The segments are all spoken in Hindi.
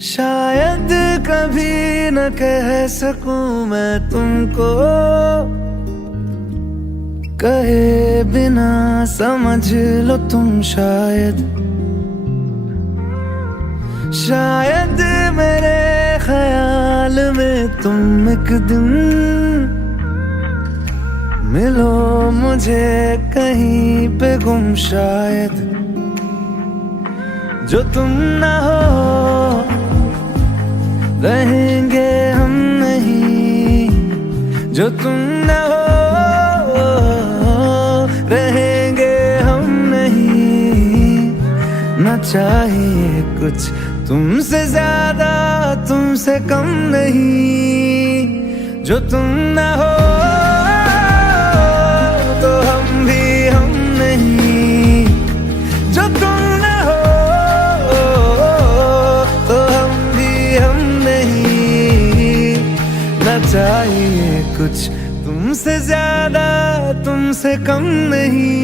शायद कभी न कह सकूं मैं तुमको, कहे बिना समझ लो तुम शायद मेरे ख्याल में तुम एक दिन मिलो मुझे कहीं पे गुम। शायद जो तुम ना हो रहेंगे हम नहीं, जो तुम ना हो रहेंगे हम नहीं। ना चाहिए कुछ तुमसे ज्यादा तुमसे कम नहीं, जो तुम ना हो तो हम भी हम नहीं, जो तुम ना हो तो हम भी हम नहीं। ना चाहिए कुछ तुमसे ज्यादा तुमसे कम नहीं।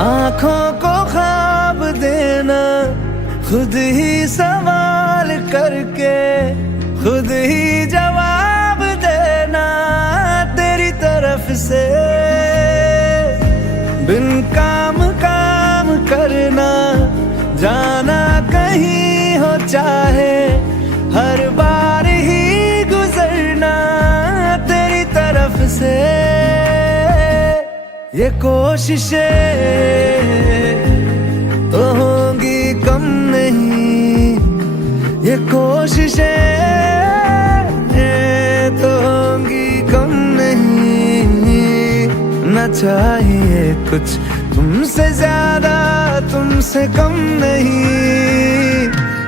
आँखों को ख्वाब देना, खुद ही सवाल करके खुद ही जवाब देना तेरी तरफ से। बिन काम काम करना, जाना कहीं हो चाहे हर बार ही गुजरना तेरी तरफ से। ये कोशिशें तो होंगी कम नहीं, ये कोशिशें तो होंगी कम नहीं। ना चाहिए कुछ तुमसे ज्यादा तुमसे कम नहीं,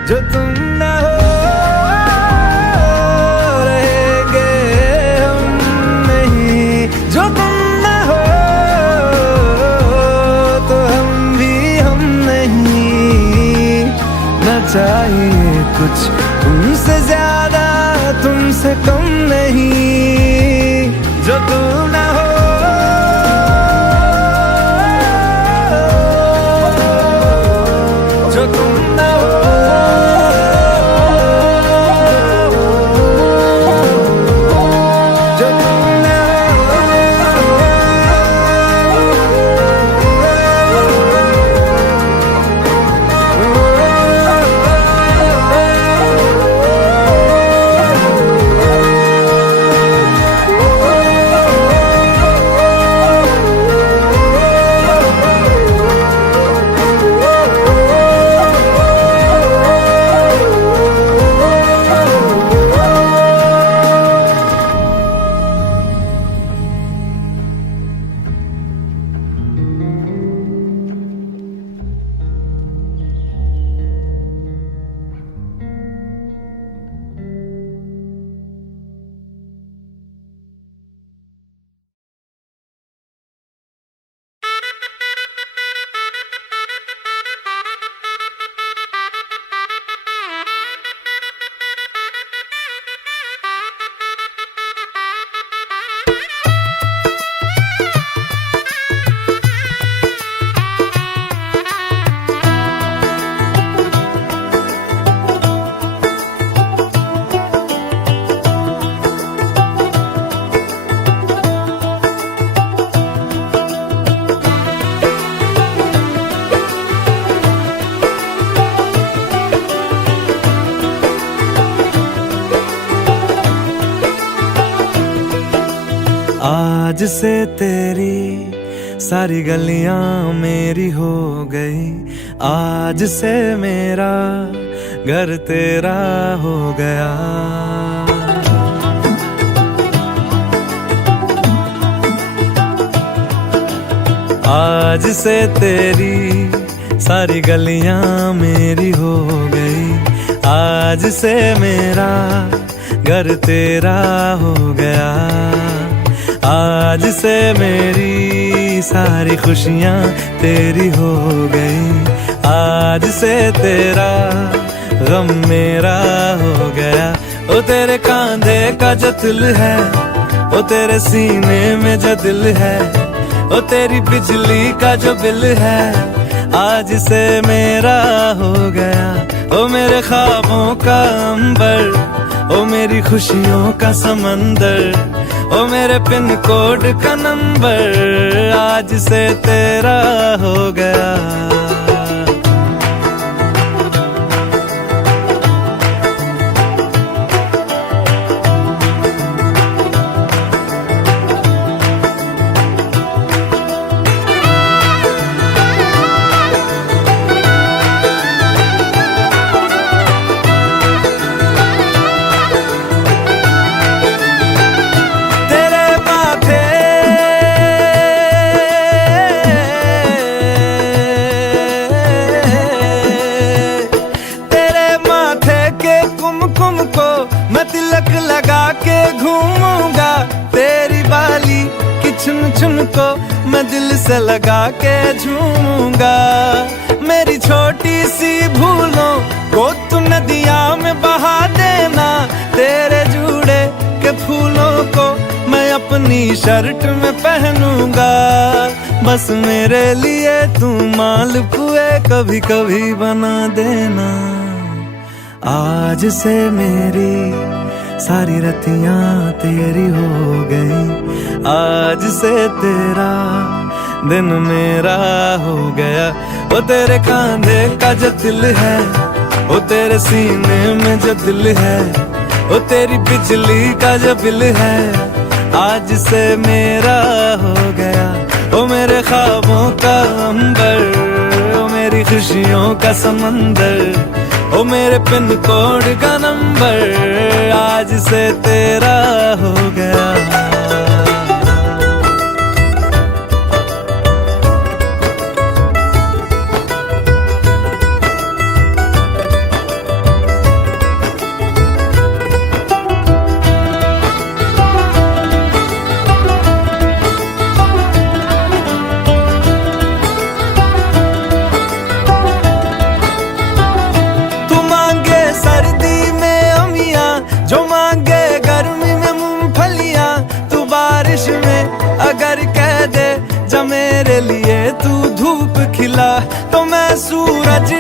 जो तुम ना हो रहेंगे हम नहीं, जो तुम चाहिए कुछ तुमसे ज्यादा तुमसे कम नहीं, जो तुम ना हो जो तुम ना हो जो तुम ना आज से तेरी सारी गलियां मेरी हो गई, आज से मेरा घर तेरा हो गया। आज से तेरी सारी गलियां मेरी हो गई, आज से मेरा घर तेरा हो गया, आज से मेरी सारी खुशियाँ तेरी हो गई, आज से तेरा गम मेरा हो गया। ओ तेरे कांधे का जो दिल है, ओ तेरे सीने में जो दिल है, ओ तेरी बिजली का जो बिल है, आज से मेरा हो गया। ओ मेरे ख्वाबों का अंबर, ओ मेरी खुशियों का समंदर, ओ मेरे पिन कोड का नंबर, आज से तेरा हो गया। लगा के घूमूंगा, तेरी बाली की चुन चुन को मैं दिल से लगा के झूमूंगा। मेरी छोटी सी भूलों को तू नदिया में बहा देना, तेरे जूड़े के फूलों को मैं अपनी शर्ट में पहनूंगा। बस मेरे लिए तू मालपुए कभी कभी बना देना। आज से मेरी सारी रतियां तेरी हो गई, आज से तेरा दिन मेरा हो गया। वो तेरे कांधे का जो दिल है, वो तेरे सीने में जो दिल है, वो तेरी बिजली का जो बिल है, आज से मेरा हो गया। वो मेरे ख्वाबों का अंबर, वो मेरी खुशियों का समंदर, ओ मेरे पिन कोड का नंबर, आज से तेरा हो गया। जो मांगे गर्मी में मूंगफलियां, तू बारिश में अगर कह दे जा मेरे लिए तू धूप खिला, तो मैं सूरज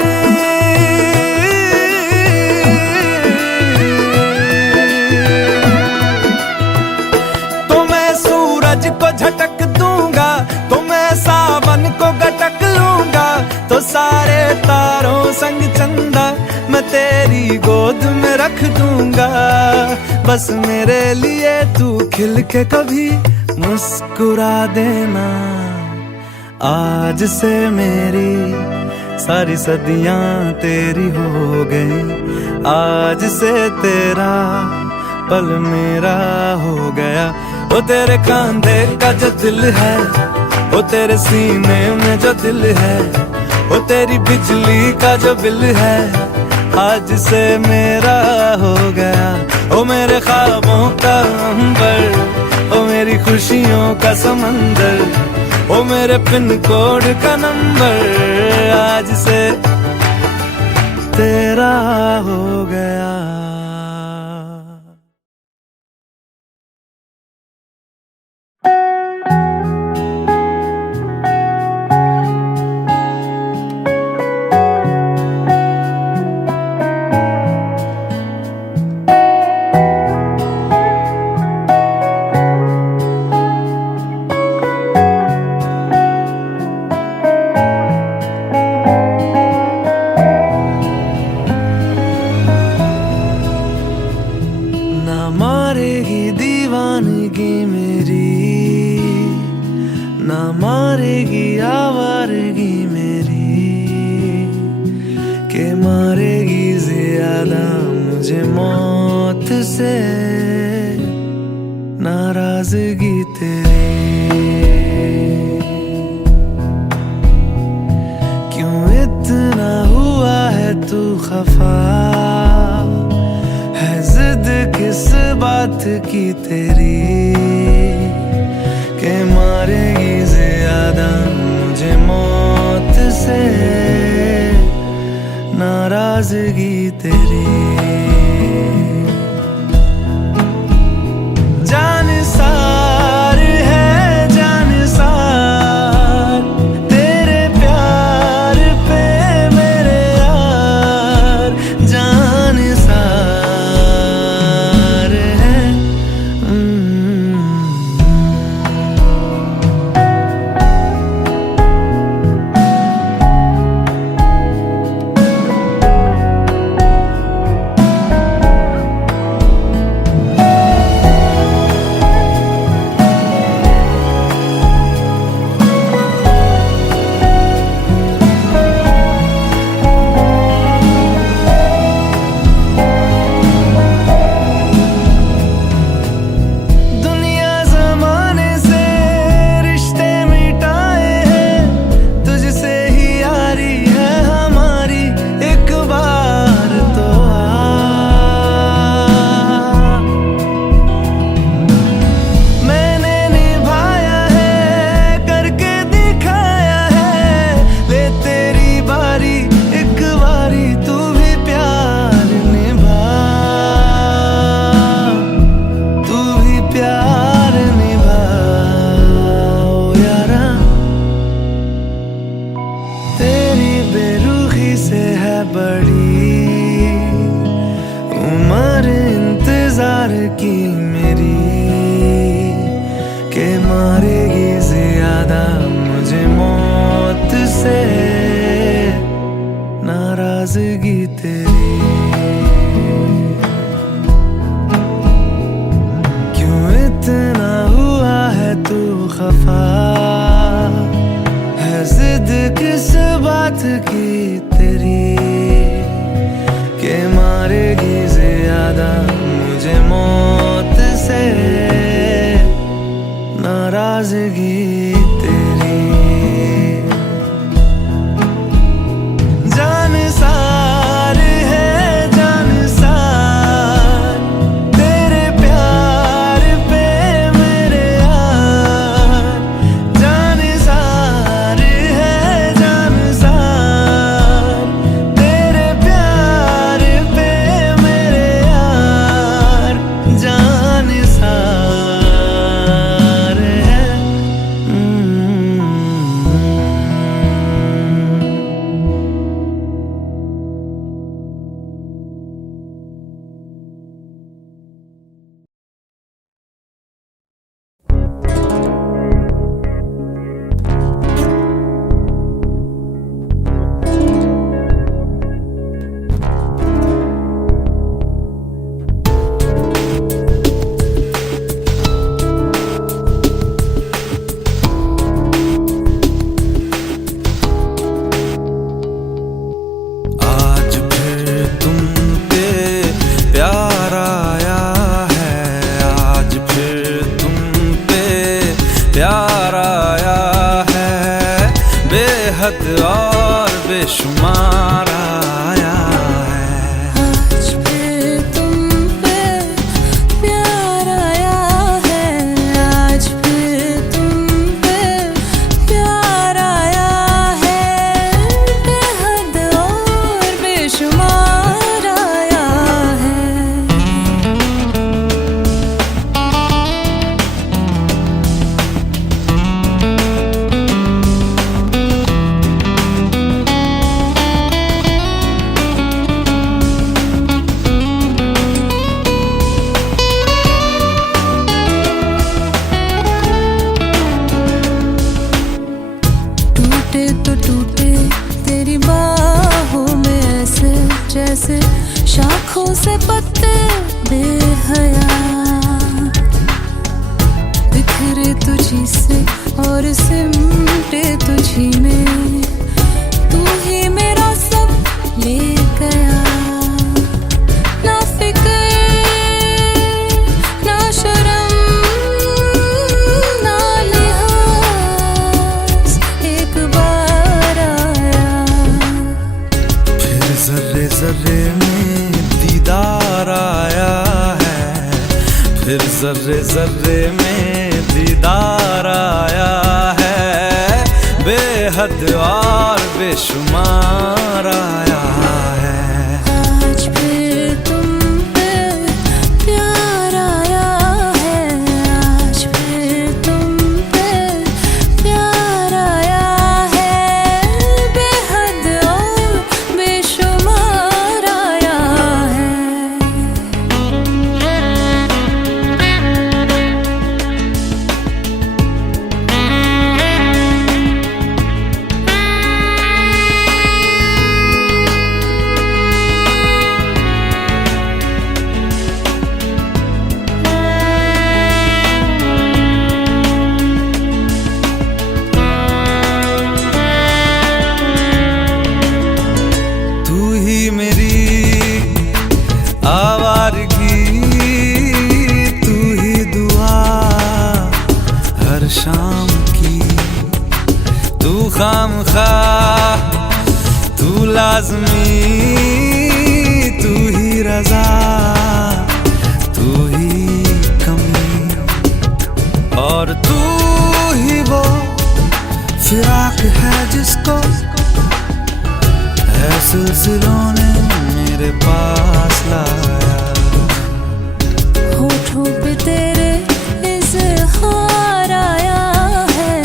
को झटक दूंगा, तो मैं सावन को गटक लूंगा, तो सारे तारों संग चंदा मैं तेरी गोद में रख दूंगा। बस मेरे लिए तू खिल के कभी मुस्कुरा देना। आज से मेरी सारी सदियां तेरी हो गई, आज से तेरा पल मेरा हो गया। वो तेरे कांधे का जो दिल है, वो तेरे सीने में जो दिल है, वो तेरी बिजली का जो बिल है, आज से मेरा हो गया। ओ मेरे ख्वाबों का अंबर, ओ मेरी खुशियों का समंदर, ओ मेरे पिन कोड का नंबर, आज से तेरा हो गया। मारेगी आवारगी मेरी, के मारेगी ज्यादा मुझे मौत से नाराजगी तेरी। क्यों इतना हुआ है तू खफा, किस बात की तेरी के मारेगी ज्यादा मुझे मौत से नाराजगी तेरी। जान सार है जान सार तेरे प्यार पे मेरे यार, जान सार है। बड़ी उम्र इंतजार की मेरी के मारेगी ज्यादा मुझे मौत से नाराजगी तेरी। क्यों इतना हुआ है तू खफा, है जिद किस बात की तेरी के मारेगी ज्यादा मुझे मौत से नाराजगी तेरी। जान सार है जान सार तेरे प्यार पे मेरे यार, जान सार है जान सार तेरे प्यार पे मेरे यार, जान सार है। आज फिर तुम पे प्यार आया है, आज फिर तुम पे प्यार आया है, बेहद और बेशुमार आया है। आज फिर तुम पे प्यार आया है, आज फिर तुम पे प्यार आया है, बेहद और बेशुमार आया है। टूटे तो टूटे तेरी बाहों में ऐसे जैसे शाखों से पत्ते बेहया, बिखरे तुझी से और सिमटे तुझी में, तू ही मेरा सब ले गया। ना फिक्र ना शर्म ना लिहाज, एक बार आया फिर जर्रे जर्रे में दीदार आया है, फिर जर्रे जर्रे में दीदार आया है, बेहद और बेशुमार आया है। आज फिर तुम पे प्यार आया है, आज फिर तुम पे प्यार आया है, बेहद और बेशुमार आया है। तू ही मेरी आवारगी, तू ही दुआ हर शाम की, तू खामखा तू लाज़मी, तू ही रज़ा तू ही कमी, और तू ही वो फिराक है जिसको है सिलसिलों ने मेरे पास लाया। होठों पे तेरे इज़हार आया है,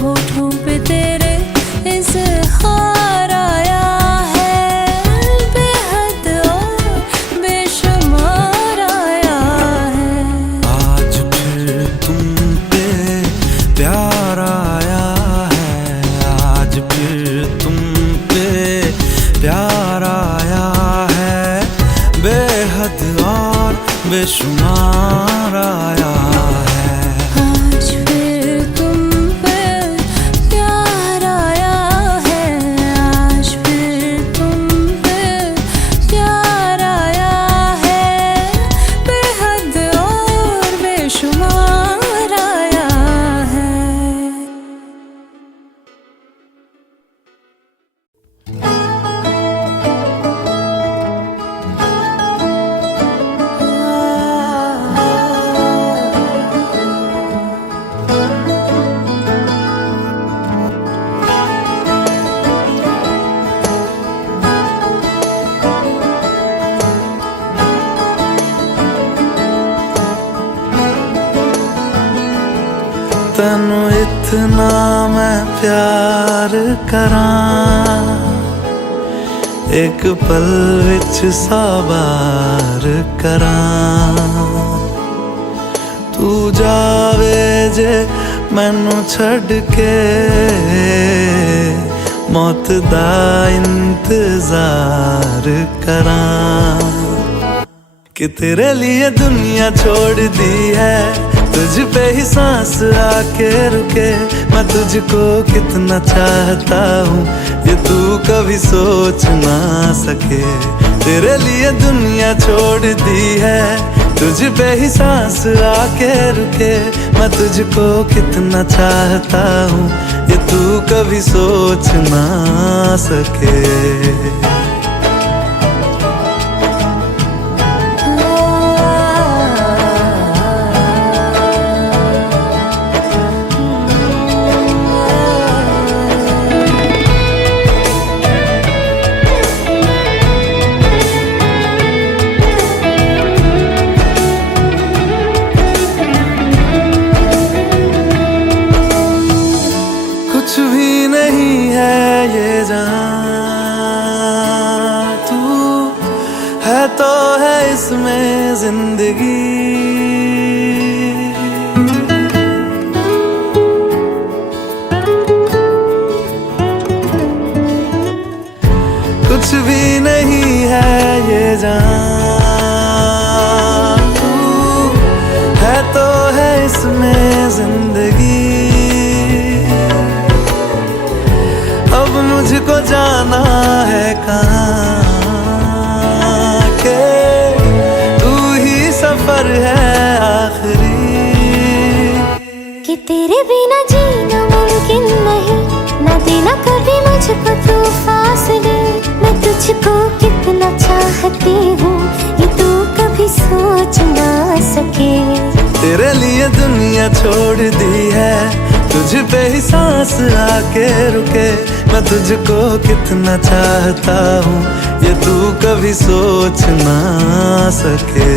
होठों पे तेरे इज़हार आया है, बेहद और बेशुमार आया है। आज फिर तुम पे प्यार आया है, आज फिर तुम पे प्यार आया है, बेहद और बेशुमार आया है। आज फिर तुम पे प्यार आया है, आज फिर तुम पे प्यार आया है, बेहद और बेशुमार आया है। तैनू इतना मैं प्यार करां, एक पल विच साबार करां, तू जावे जे मैनू छड़ के, मौत दा इंतजार करां, कि तेरे लिए दुनिया छोड़ दी है, तुझ पे ही सांस आके रुके, मैं तुझको कितना चाहता हूँ ये तू कभी सोच ना सके। तेरे लिए दुनिया छोड़ दी है, तुझ पे ही सांस आके रुके, मैं तुझको कितना चाहता हूँ ये तू कभी सोच ना सके। कुछ भी नहीं है ये जहां, तू है तो है इसमें जिंदगी, कुछ भी नहीं है ये जहां, तू है तो है इसमें जिंदगी। अब मुझको जाना है कहाँ के, तू ही सफर है आखिरी, कि तेरे बिना जीना मुमकिन नहीं, ना देना कभी मुझको तू फासले। मैं तुझको कितना चाहती हूँ ये तू कभी कभी सोच ना सके। तेरे लिए दुनिया छोड़ दी है, तुझ पे ही सांस आके रुके। मैं तुझको कितना चाहता हूँ ये तू कभी सोच ना सके।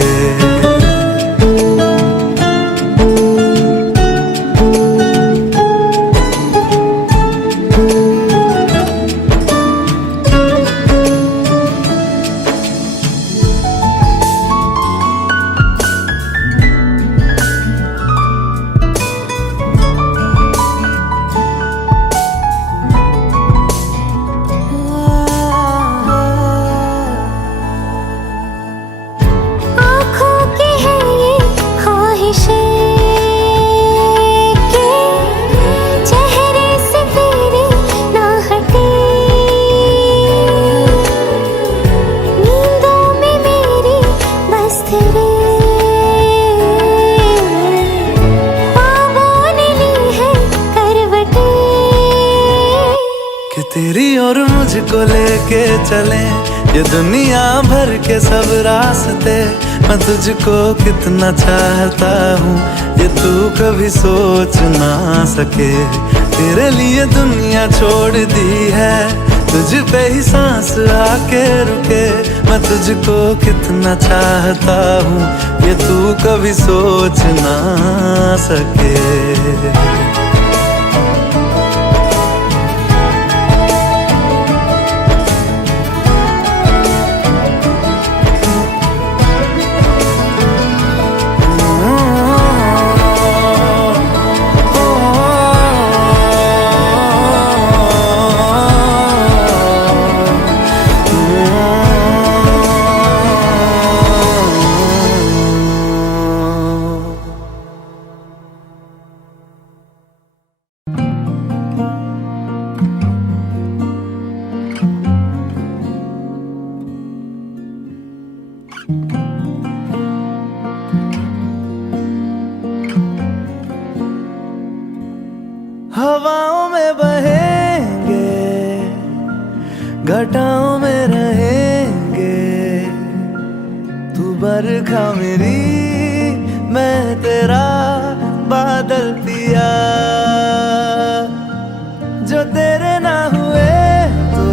तेरी और मुझको लेके चले ये दुनिया भर के सब रास्ते। मैं तुझको कितना चाहता हूँ ये तू कभी सोच ना सके। तेरे लिए दुनिया छोड़ दी है, तुझ पे ही सांस आके रुके। मैं तुझको कितना चाहता हूँ ये तू कभी सोच ना सके। हवाओं में बहेंगे, घटाओं में रहेंगे। तू बरखा मेरी, मैं तेरा बादल पिया। जो तेरे ना हुए तो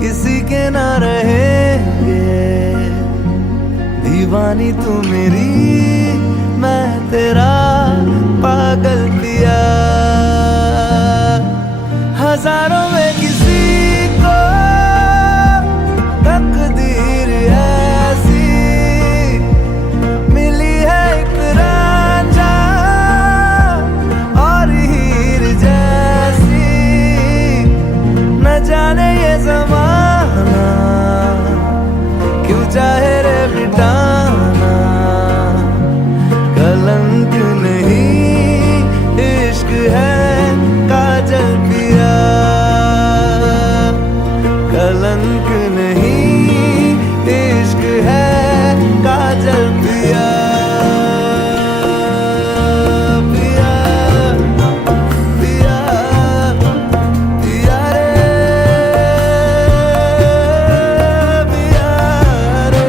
किसी के ना रहेंगे। दीवानी तू मेरी, मैं तेरा पागल पिया। हजारों में किसी को तकदीर ऐसी मिली है, एक रांझा और हीर जैसी। न जाने ये ज़माना क्यों चाहे रे मिटाना। कलंक नहीं इश्क है काजल पिया। कलंक नहीं इश्क है काजल पिया। पिया पिया पिया रे पिया रे।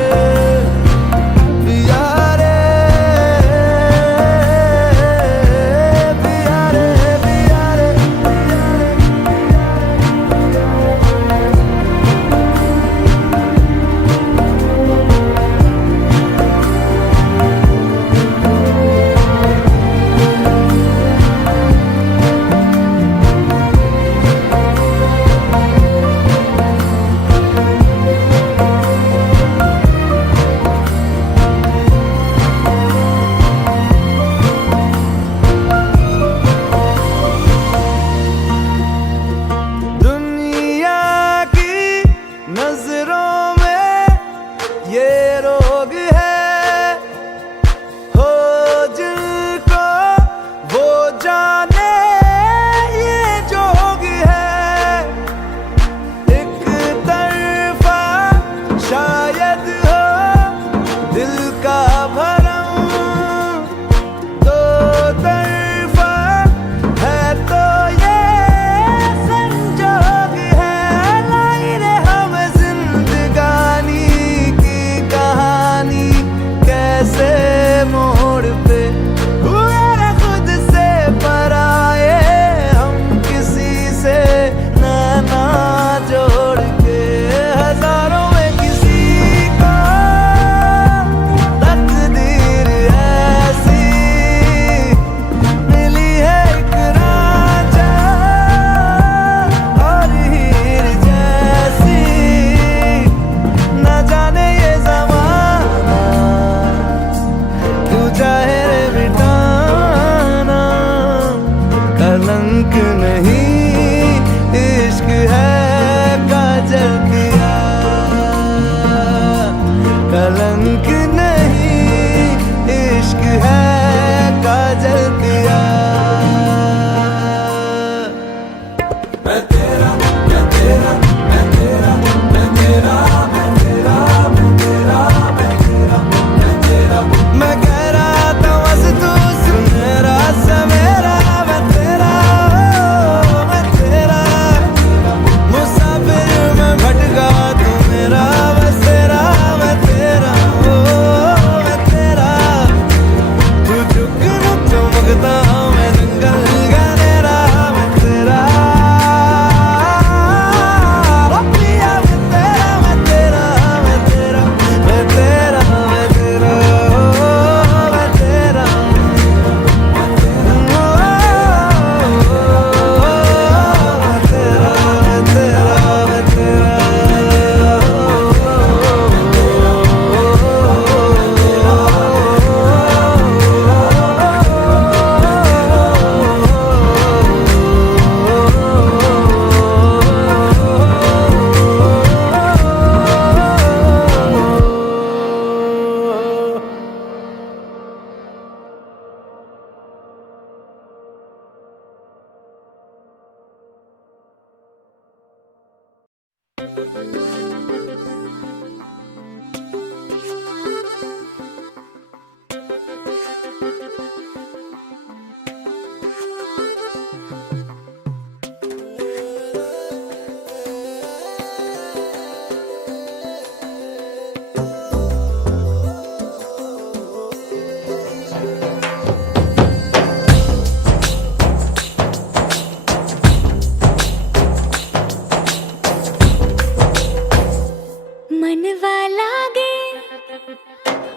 मनवा लागे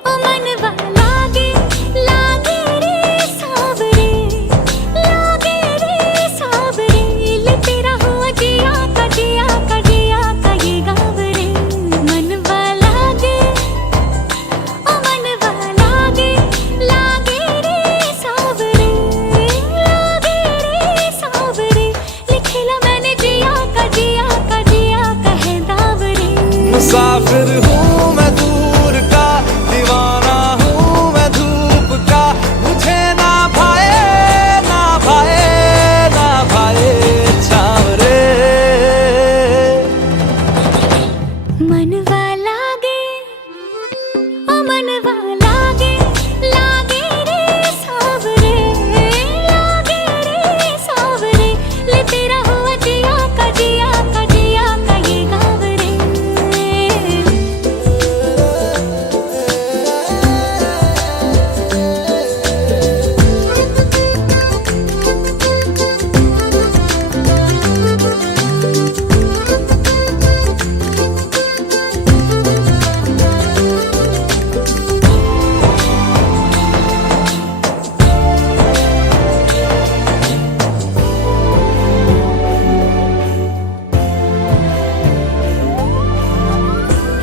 ओ मनवा लागे लागे रे सावरे लागे रे सावरे ले तेरा हुआ जिया का जिया का जिया का ये गाँव रे मनवा लागे ओ मनवा लागे लागे रे सावरे लागे रे सावरे लिखेला मैंने जिया का जिया का जिया का है दावरे मुसाफिर हूँ मैं दूर का, दीवाना हूँ मैं धूप का, मुझे ना भाए ना भाए ना भाए छावरे। मनवा लागे ओ मनवा लागे लागे रे सावरे लागे रे सावरे ले तेरा हुआ जिया का जिया का जिया का ये गाँव रे।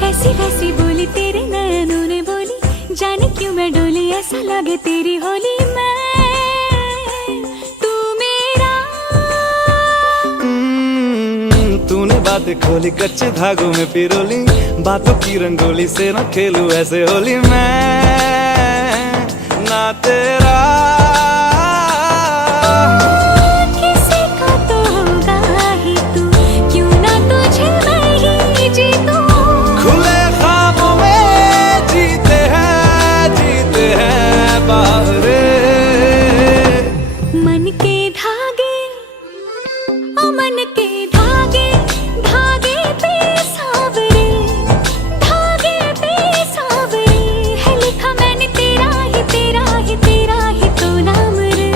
ऐसी वैसी बोली तेरे नैनों ने बोली, जाने क्यों मैं डोली ऐसा लगे तेरी होली मैं तू मेरा। तूने बातें खोली कच्चे धागों में पिरोली, बातों की रंगोली से न खेलूं ऐसे होली मैं ना तेरा। किसी का तो होगा ही तू, क्यों ना तुझे मैं ही जीतूं। खुले ख्वाबों में जीते हैं बावरे। मन के धागे ओ मन के धागे धागे पे सावरे धागे पे सावरे है लिखा मैंने तेरा ही तेरा ही तेरा ही तो नाम रे।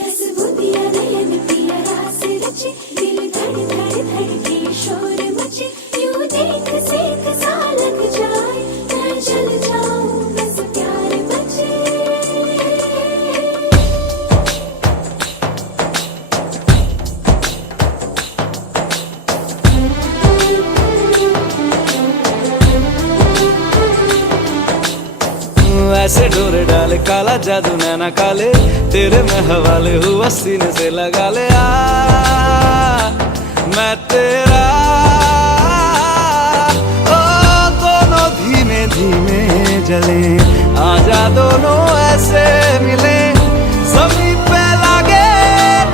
रस बुदिया नयन पिया रास रचे, दिल धड़ धड़ धड़के शोर मचे, यूं देख सेख सा लग जाए मैं चल जाऊं बस प्यार बचे। ऐसे डोरे डाले काला जादू नैना काले, तेरे में हवाले हुआ सीने से लगा ले आ मैं तेरा। ओ दोनों धीमे धीमे जले, आजा दोनों ऐसे मिले, जमीन पे लागे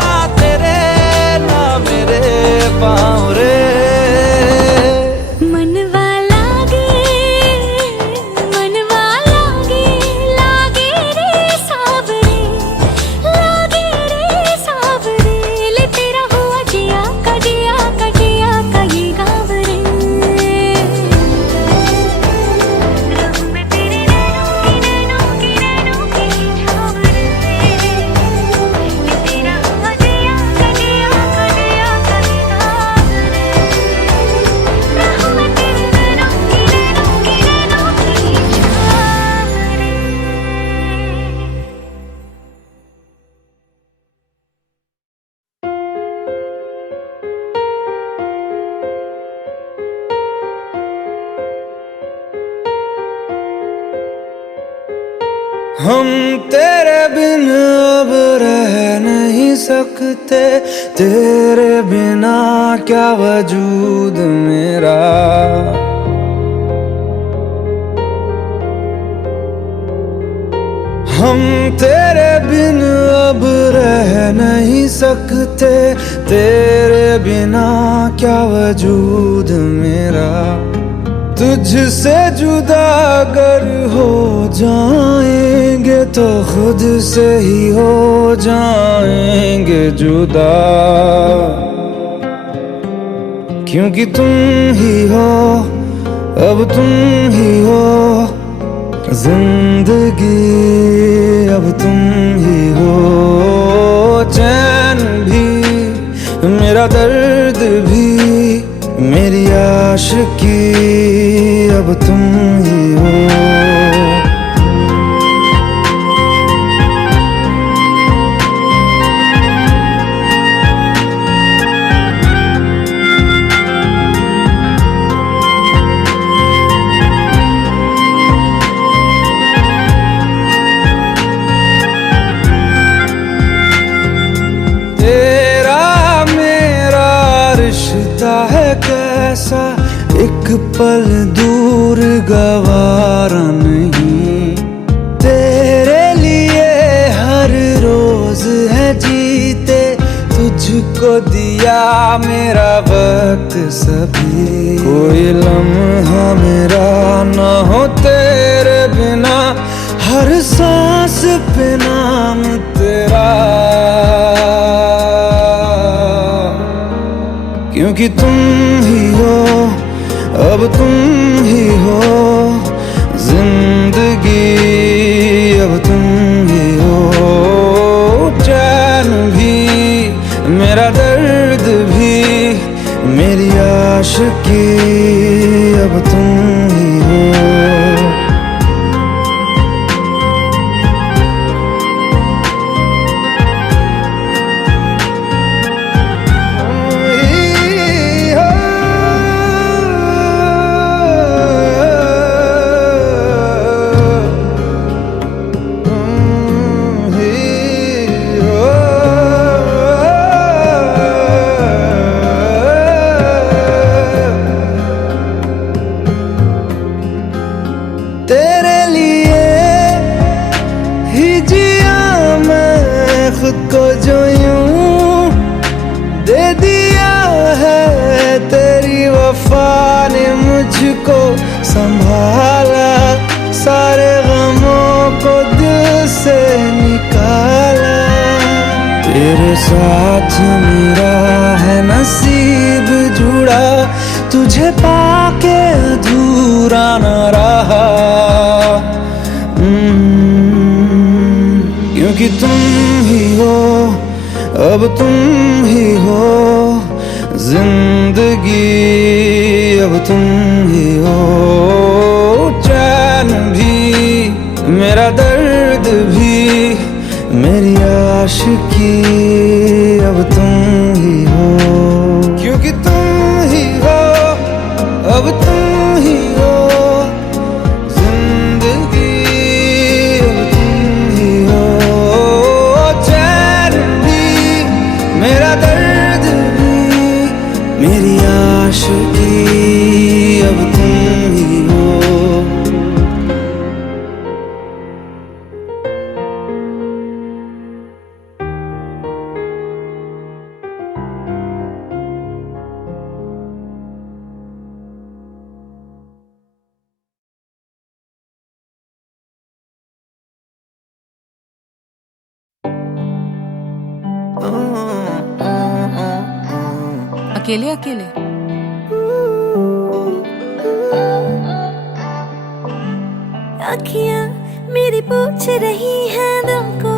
ना तेरे ना मेरे पाँव रे। मनवा लागे लागे रे सावरे लागे रे सावरे ले तेरा हुआ जिया का जिया का जिया का ये गाँव रे। रहूं मैं तेरे नैनों की छाँव रे ले तेरा हुआ जिया का जिया का जिया का ये गाँव रे। रहूं मैं तेरे नैनों की छाँव रे। हम तेरे बिन अब रह नहीं सकते, तेरे बिना क्या वजूद मेरा। हम तेरे बिन अब रह नहीं सकते, तेरे बिना क्या वजूद मेरा। तुझसे जुदा अगर हो जाएंगे तो खुद से ही हो जाएंगे जुदा, क्योंकि तुम ही हो, अब तुम ही हो जिंदगी, अब तुम ही हो। चैन भी मेरा दर्द भी मेरी आशिकी, अब तुम ही हो। कैसा एक पल दूर गवारा नहीं, तेरे लिए हर रोज है जीते, तुझको दिया मेरा वक्त सभी। कोई लम्हा मेरा न हो तेरे बिना, हर सांस पे नाम तेरा, क्योंकि तुम ही हो, अब तुम ही हो जिंदगी, अब तुम ही हो। चैन भी मेरा दर्द भी मेरी आशिकी, अब तुम ही हो। तेरे लिए ही जिया मैं खुद को, जो यूं दे दिया है तेरी वफा ने मुझको संभाला, सारे गमों को दिल से निकाला। तेरे साथ मेरा है नसीब जुड़ा, तुझे पाके अधूरा न रहा, क्योंकि तुम ही हो, अब तुम ही हो जिंदगी, अब तुम ही हो। चैन भी मेरा दर्द भी मेरी आशिकी, अब तुम ही हो, क्योंकि तुम ही हो, अब तुम ही हो जिंदगी, अब तुम ही हो। चैन भी मेरा दर्द भी मेरी आशिकी, अब तुम ही हो। अकेले अकेले अखियां मेरी पूछ रही हैं दिल को,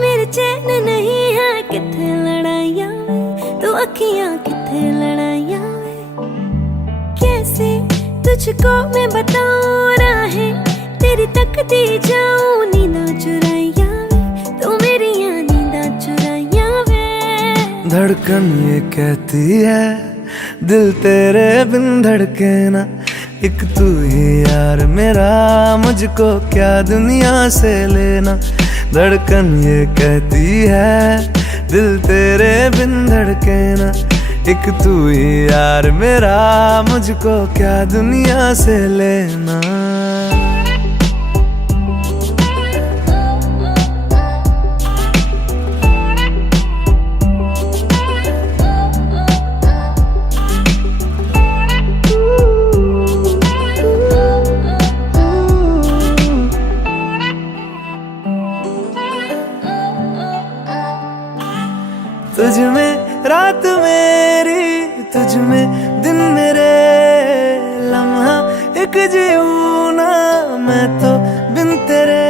मेरे चैन नहीं है किथे लड़ाइयां वे, तो अखियां किथे लड़ाइयां वे। कैसे तुझको मैं बताऊं राहें तेरी तकती जाऊं, नींदा चुराइयां वे, तो मेरी नींदा चुराइयां वे। धड़कन ये कहती है दिल तेरे बिन धड़के ना, एक तू ही यार मेरा, मुझको क्या दुनिया से लेना। धड़कन ये कहती है दिल तेरे बिन धड़के ना, एक तू ही यार मेरा, मुझको क्या दुनिया से लेना। तुझ में रात मेरी, तुझ में दिन मेरे, लम्हा एक जीऊं ना मैं तो बिन तेरे।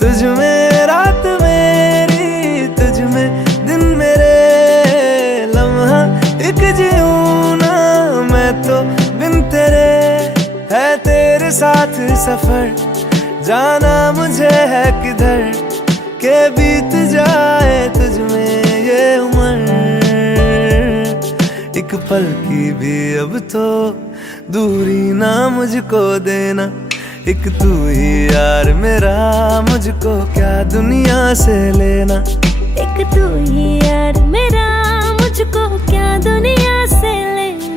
तुझ में रात मेरी, तुझ में दिन मेरे, लम्हा एक जीऊं ना मैं तो बिन तेरे। है तेरे साथ सफर, जाना मुझे है किधर, के बीत जाए तुझ में ये उम्र। एक पल की भी अब तो दूरी ना मुझको देना, एक तू ही यार मेरा, मुझको क्या दुनिया से लेना। एक तू ही यार मेरा, मुझको क्या दुनिया से लेना।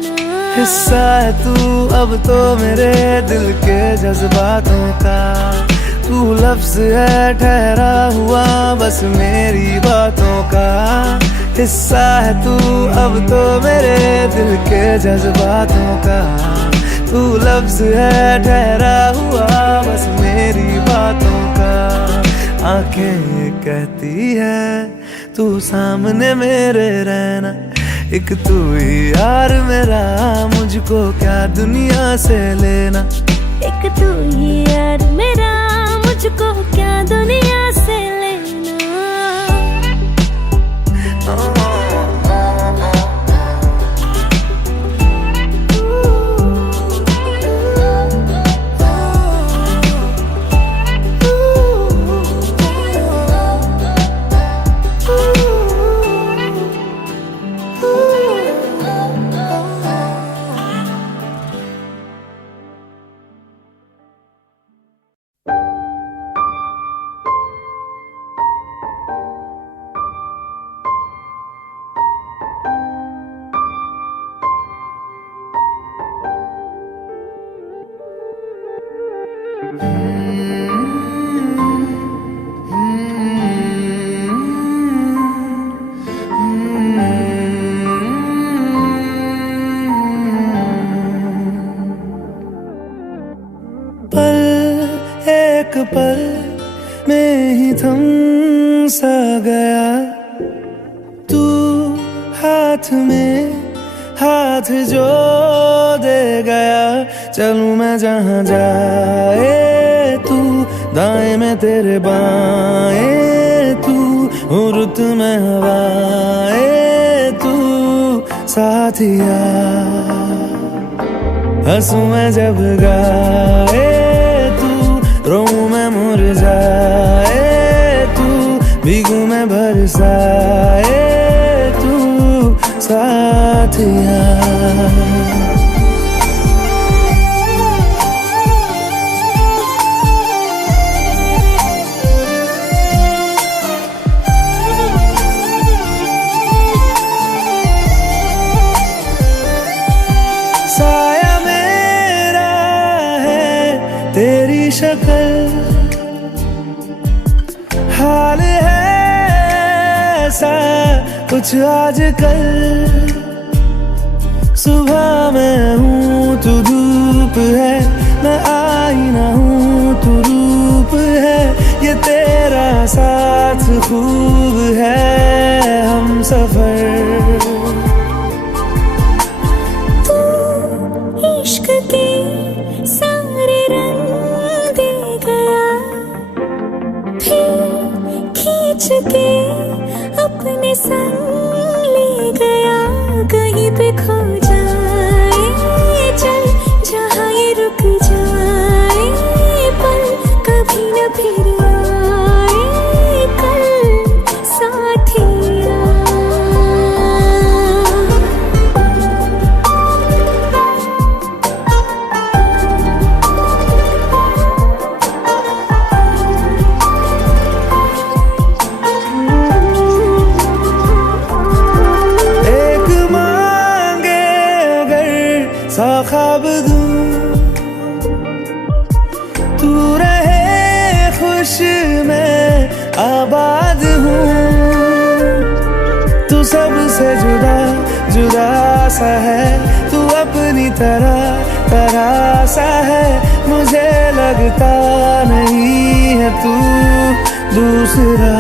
हिस्सा है तू अब तो मेरे दिल के जज्बातों का, तू लफ्ज है ठहरा हुआ बस मेरी बातों का। हिस्सा है तू अब तो मेरे दिल के जज्बातों का, तू लफ्ज है ठहरा हुआ बस मेरी बातों का। आंखें ये कहती है तू सामने मेरे रहना, एक तू ही यार मेरा, मुझको क्या दुनिया से लेना। एक तू ही यार मेरा, मुझको क्या दुनिया से लेना। एक पल में ही थम सा गया, तू हाथ में हाथ जो दे गया। चलूं मैं जहां जाए तू, दाएं में तेरे बाएं तू, रुत में हवाएं तू साथिया। हंसूं मैं जब गाए तू, रोऊं मैं मुरझाए तू, भीगूं मैं बरसाए तू साथिया। साया मेरा है तेरी शक्ल, हाल है ऐसा कुछ आजकल। सुबह मैं हूँ तू धूप है, मैं आईना हूँ तू रूप है। ये तेरा साथ खूब है हम सफर। इश्क के सारे रंग दे गया, फिर खींच के अपने संग ले गया। कहीं पे खो जाए चल, जहाँ ये रुक जाए पल, कभी न फिर आए कल साथिया। सा ख्वाब दूं तू रहे खुश, मैं आबाद हूँ। तू सबसे जुदा जुदा सा है, तू अपनी तरह तरह सा है। मुझे लगता नहीं तू दूसरा।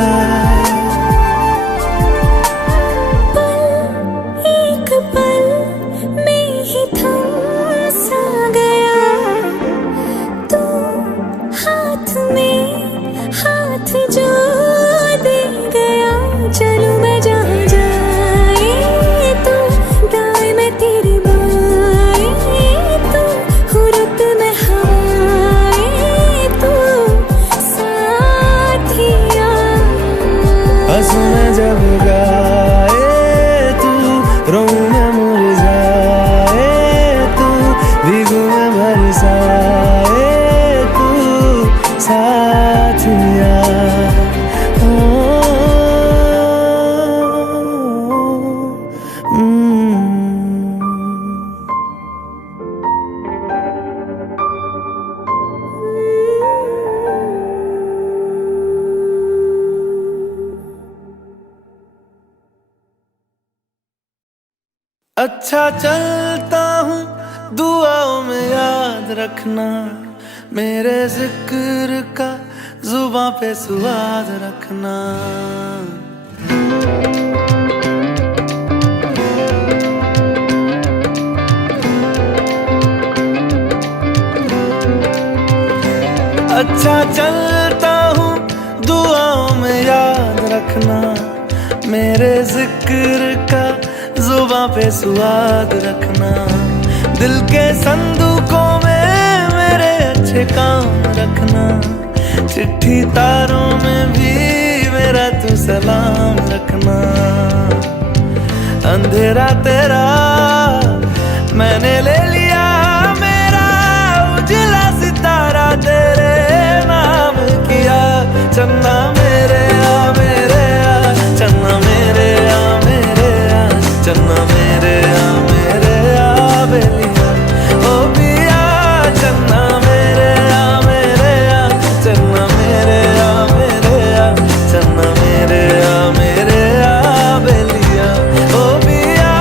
एक पल में ही थम सा गया तू, हाथ में हाथ जो दे गया। चलूं मैं जहाँ जाए तू, दाएं मैं तेरे बाएं तू, हूँ रुत में हवाएं तू, साथिया। हंसूं मैं जब गाए तू, रोऊं मैं मुरझाए तू, भीगूं मैं बरसाए तू, साथिया। अच्छा चलता हूँ दुआओं में याद रखना, मेरे जिक्र का जुबां पे स्वाद रखना। अच्छा चलता हूँ दुआओं में याद रखना, मेरे जिक्र का जुबां पे स्वाद रखना। दिल के संदूकों में मेरे अच्छे काम रखना, चिट्ठी तारों में भी मेरा तू सलाम रखना। अंधेरा तेरा मैंने ले लिया, मेरा उजला सितारा तेरे नाम किया। चन्ना मेरे आ मेरे आ, चन्ना मेरे आ मेरे आ, चन्ना मेरे आ मेरे आ बेलिया। ओ पिया चन्ना मेरे आ मेरे आ, चन्ना मेरे आ मेरे आ, चन्ना मेरे आ मेरे आ बेलिया। ओ पिया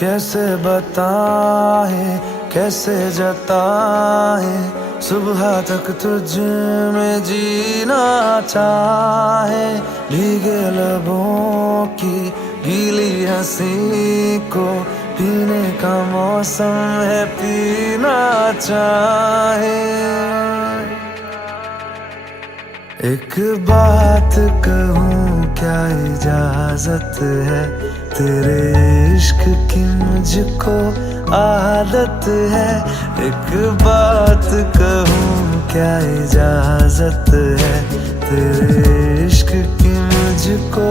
कैसे बताए कैसे जताए, सुबह तक तुझ में जीना चाहे। भीगे लबों की गीली हंसी को पीने का मौसम है, पीना चाहे। एक बात कहूँ क्या इजाजत है, तेरे इश्क की मुझको आदत है। एक बात कहूँ क्या इजाजत है, तेरे इश्क की मुझको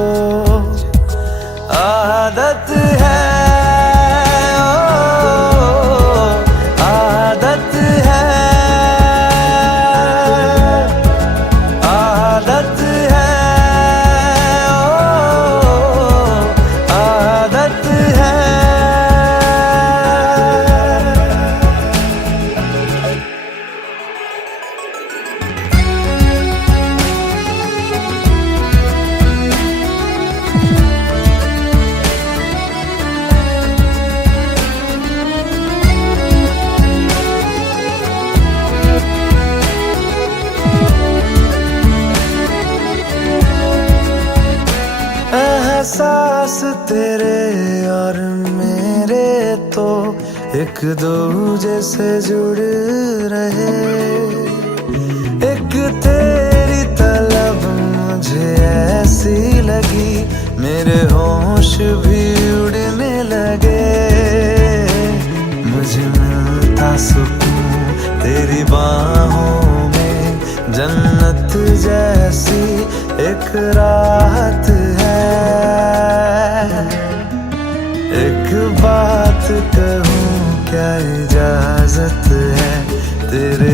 आदत है। एहसास तेरे और मेरे तो एक दूजे से जुड़ रहे। एक तेरी तलब मुझे ऐसी लगी, मेरे होश भी उड़ने लगे। मुझे मिलता सुकून तेरी बाहों में, जन्नत जैसी एक राहत है। एक बात कहूँ क्या इजाजत है, तेरे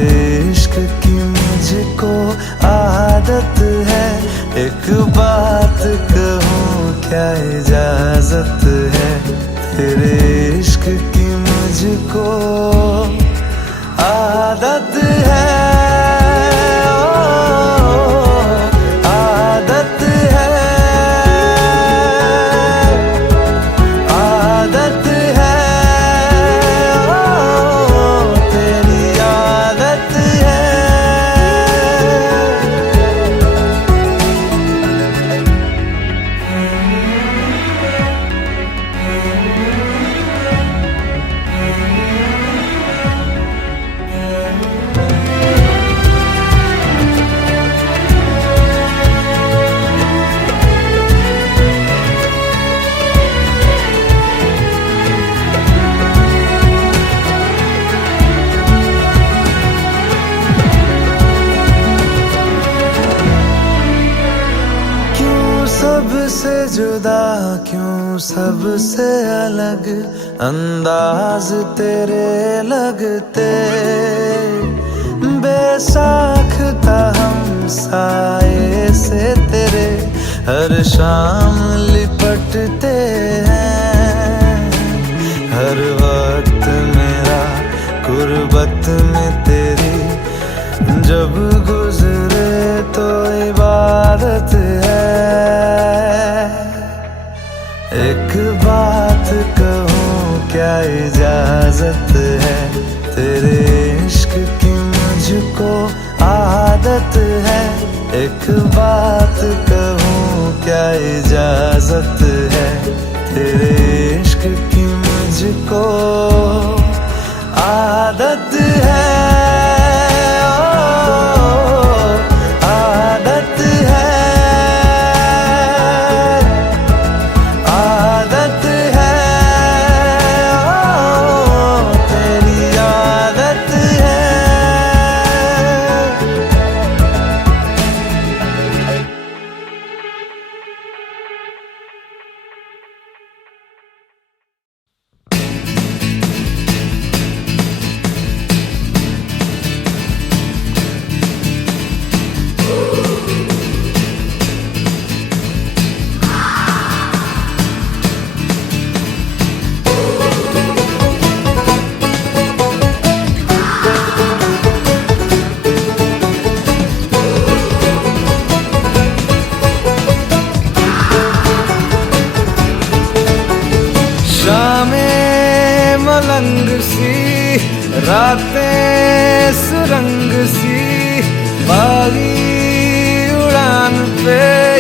इश्क की मुझको आदत है। एक बात कहूँ क्या इजाजत है, तेरे इश्क की मुझको आदत है। सबसे जुदा क्यों सबसे अलग अंदाज तेरे लगते। बेसाख्ता हम साए से तेरे हर शाम लिपटते हैं। हर वक्त मेरा गुर्बत में तेरी जब गुजरे तो इबादत है। एक बात कहूँ क्या इजाजत है, तेरे इश्क की मुझको आदत है। एक बात कहूँ क्या इजाजत है, तेरे इश्क की मुझको आदत है।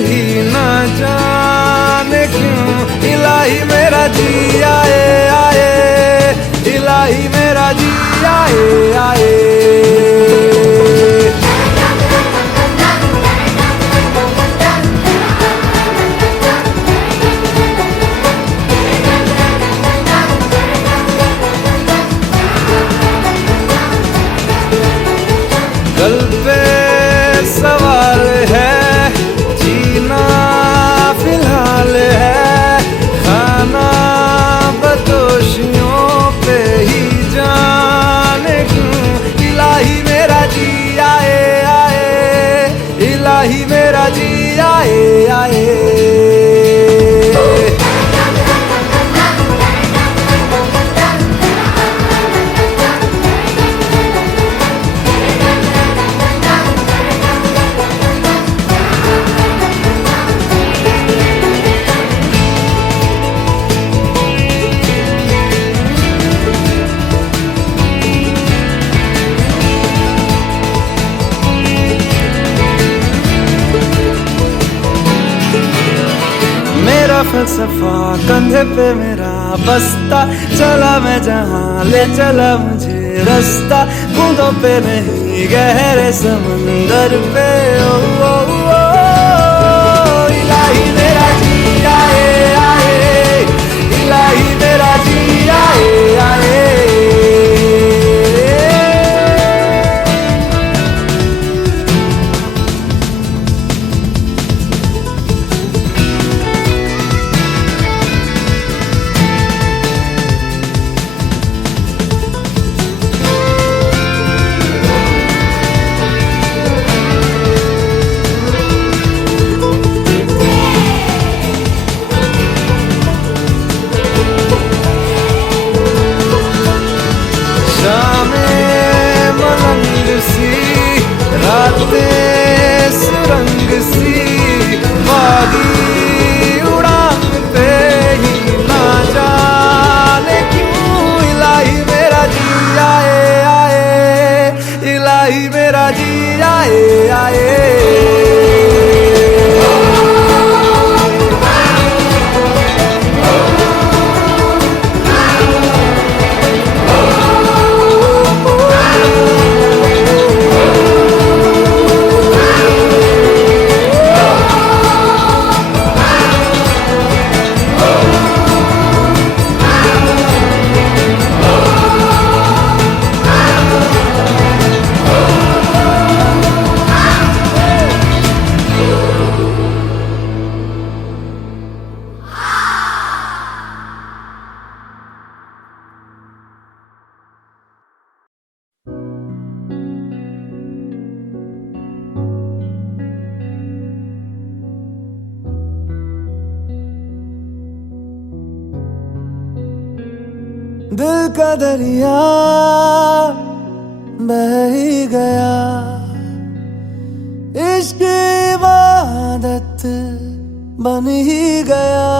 ही ना जाने क्यों इलाही मेरा जी आए आए, इलाही मेरा जी आए आए। कल पे सवाल है, जीना फिलहाल है, खाना बदोशियों पे ही जाने क्यों इलाही मेरा जी आए आए, इलाही मेरा जी आए आए। फलसफा कंधे पे मेरा बस्ता, चला मैं जहां ले चला मुझे रास्ता, बूंदों पे नहीं गहरे समंदर पे। ओ, ओ, ओ, इलाही मेरा जी आए आए, इलाही मेरा जी आए आए। सुरंग सी बागी उड़ान पे ही ना जाने क्यों इलाही मेरा जी आए आए, इलाही मेरा जी आए आए। दिल का दरिया बह ही गया, इश्क इबादत बन ही गया,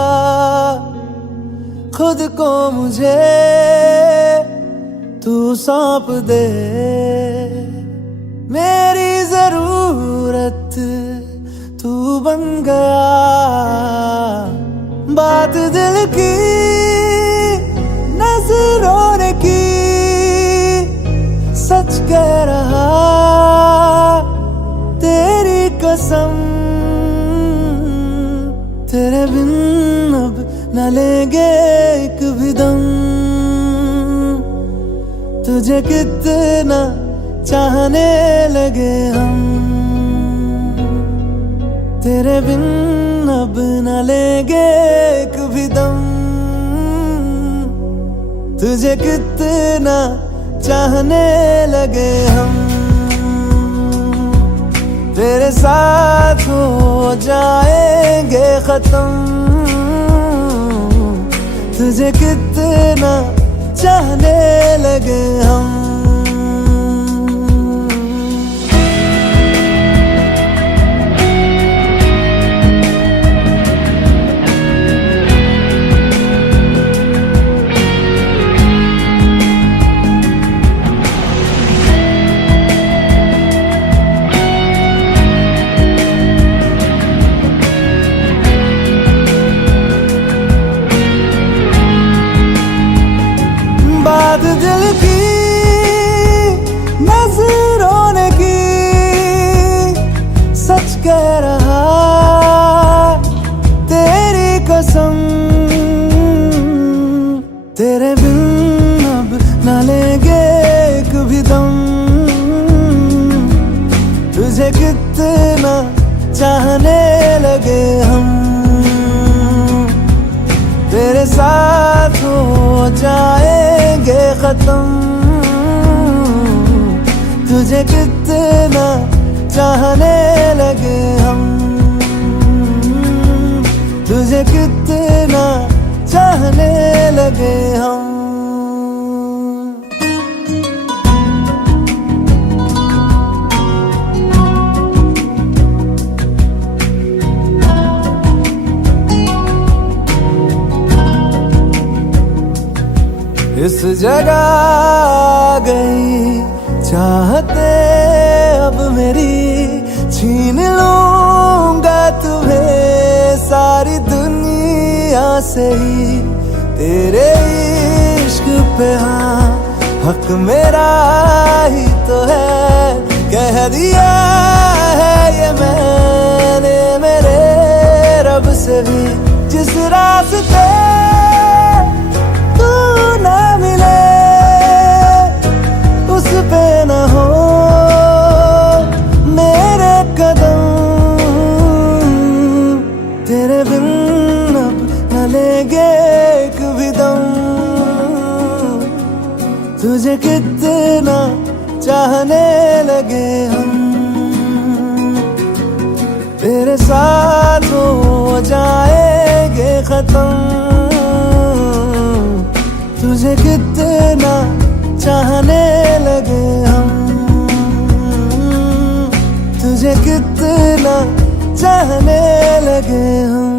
खुद को मुझे तू सौंप दे, मेरी जरूरत तू बन गया। बात दिल की नजरों ने की, सच कह रहा तेरी कसम, तेरे बिन अब न लेंगे एक भी दम, तुझे कितना चाहने लगे हम, तेरे बिन अब न लेंगे एक भी दम, तुझे कितना चाहने लगे हम, तेरे साथ हो जाएंगे खत्म, तुझे कितना चाहने लगे हम। कह रहा तेरी कसम, तेरे बिन अब न लेंगे एक भी दम। तुझे कितना चाहने लगे हम, तेरे साथ हो जाएंगे खत्म। तुझे कितना चाहने लगे हम, तुझे कितना चाहने लगे हम। इस जगह आ गई चाहते अब मेरी, छीन लूंगा तुम्हें सारी दुनिया से ही। तेरे इश्क पे हाँ हक मेरा ही तो है, कह दिया है ये मैंने मेरे रब से भी। जिस रास्ते ना मिले उस पे न हो मेरे कदम, तेरे बिन अब न लेंगे एक भी दम। तुझे कितना चाहने लगे हम, तेरे साथ हो जाएंगे खत्म। तुझे कितना चाहने लगे हम, तुझे कितना चाहने लगे हम।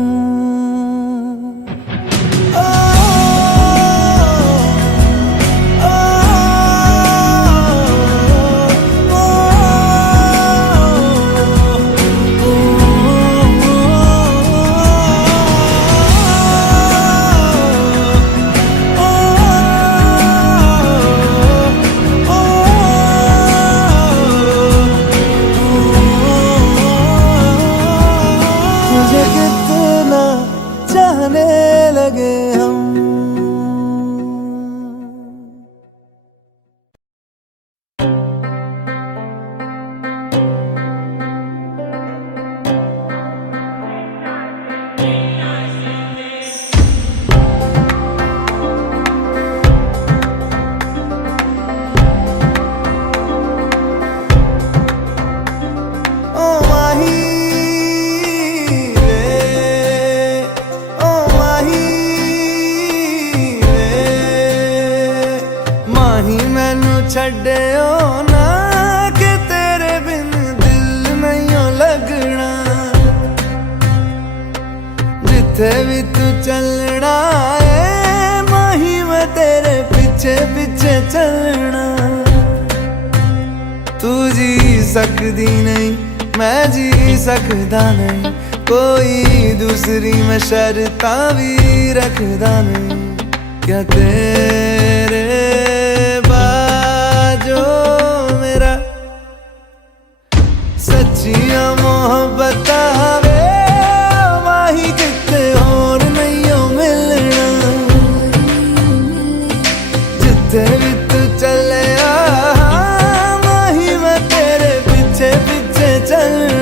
तुझे कितना चाहने लगे हम। छड्डियो ना कि तेरे बिन दिल नहीं लगना, जिथे भी तू चलना है माही मैं तेरे पीछे पीछे चलना। तू जी सकदी नहीं मैं जी सकदा नहीं, कोई दूसरी मैं शर्तां भी रखदा नहीं। क्या तेरे जो मेरा सच्चियां मोहब्बत वे माही किते और नहीं हो मिलना, जिथे भी तू चले माही मैं तेरे पीछे पीछे चलना।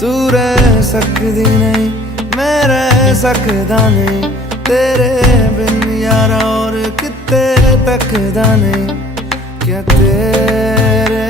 तू रह सकदी नहीं मैं रह सकदा नहीं, तेरे बिन यारा और किते तकदा नहीं। क्या तेरे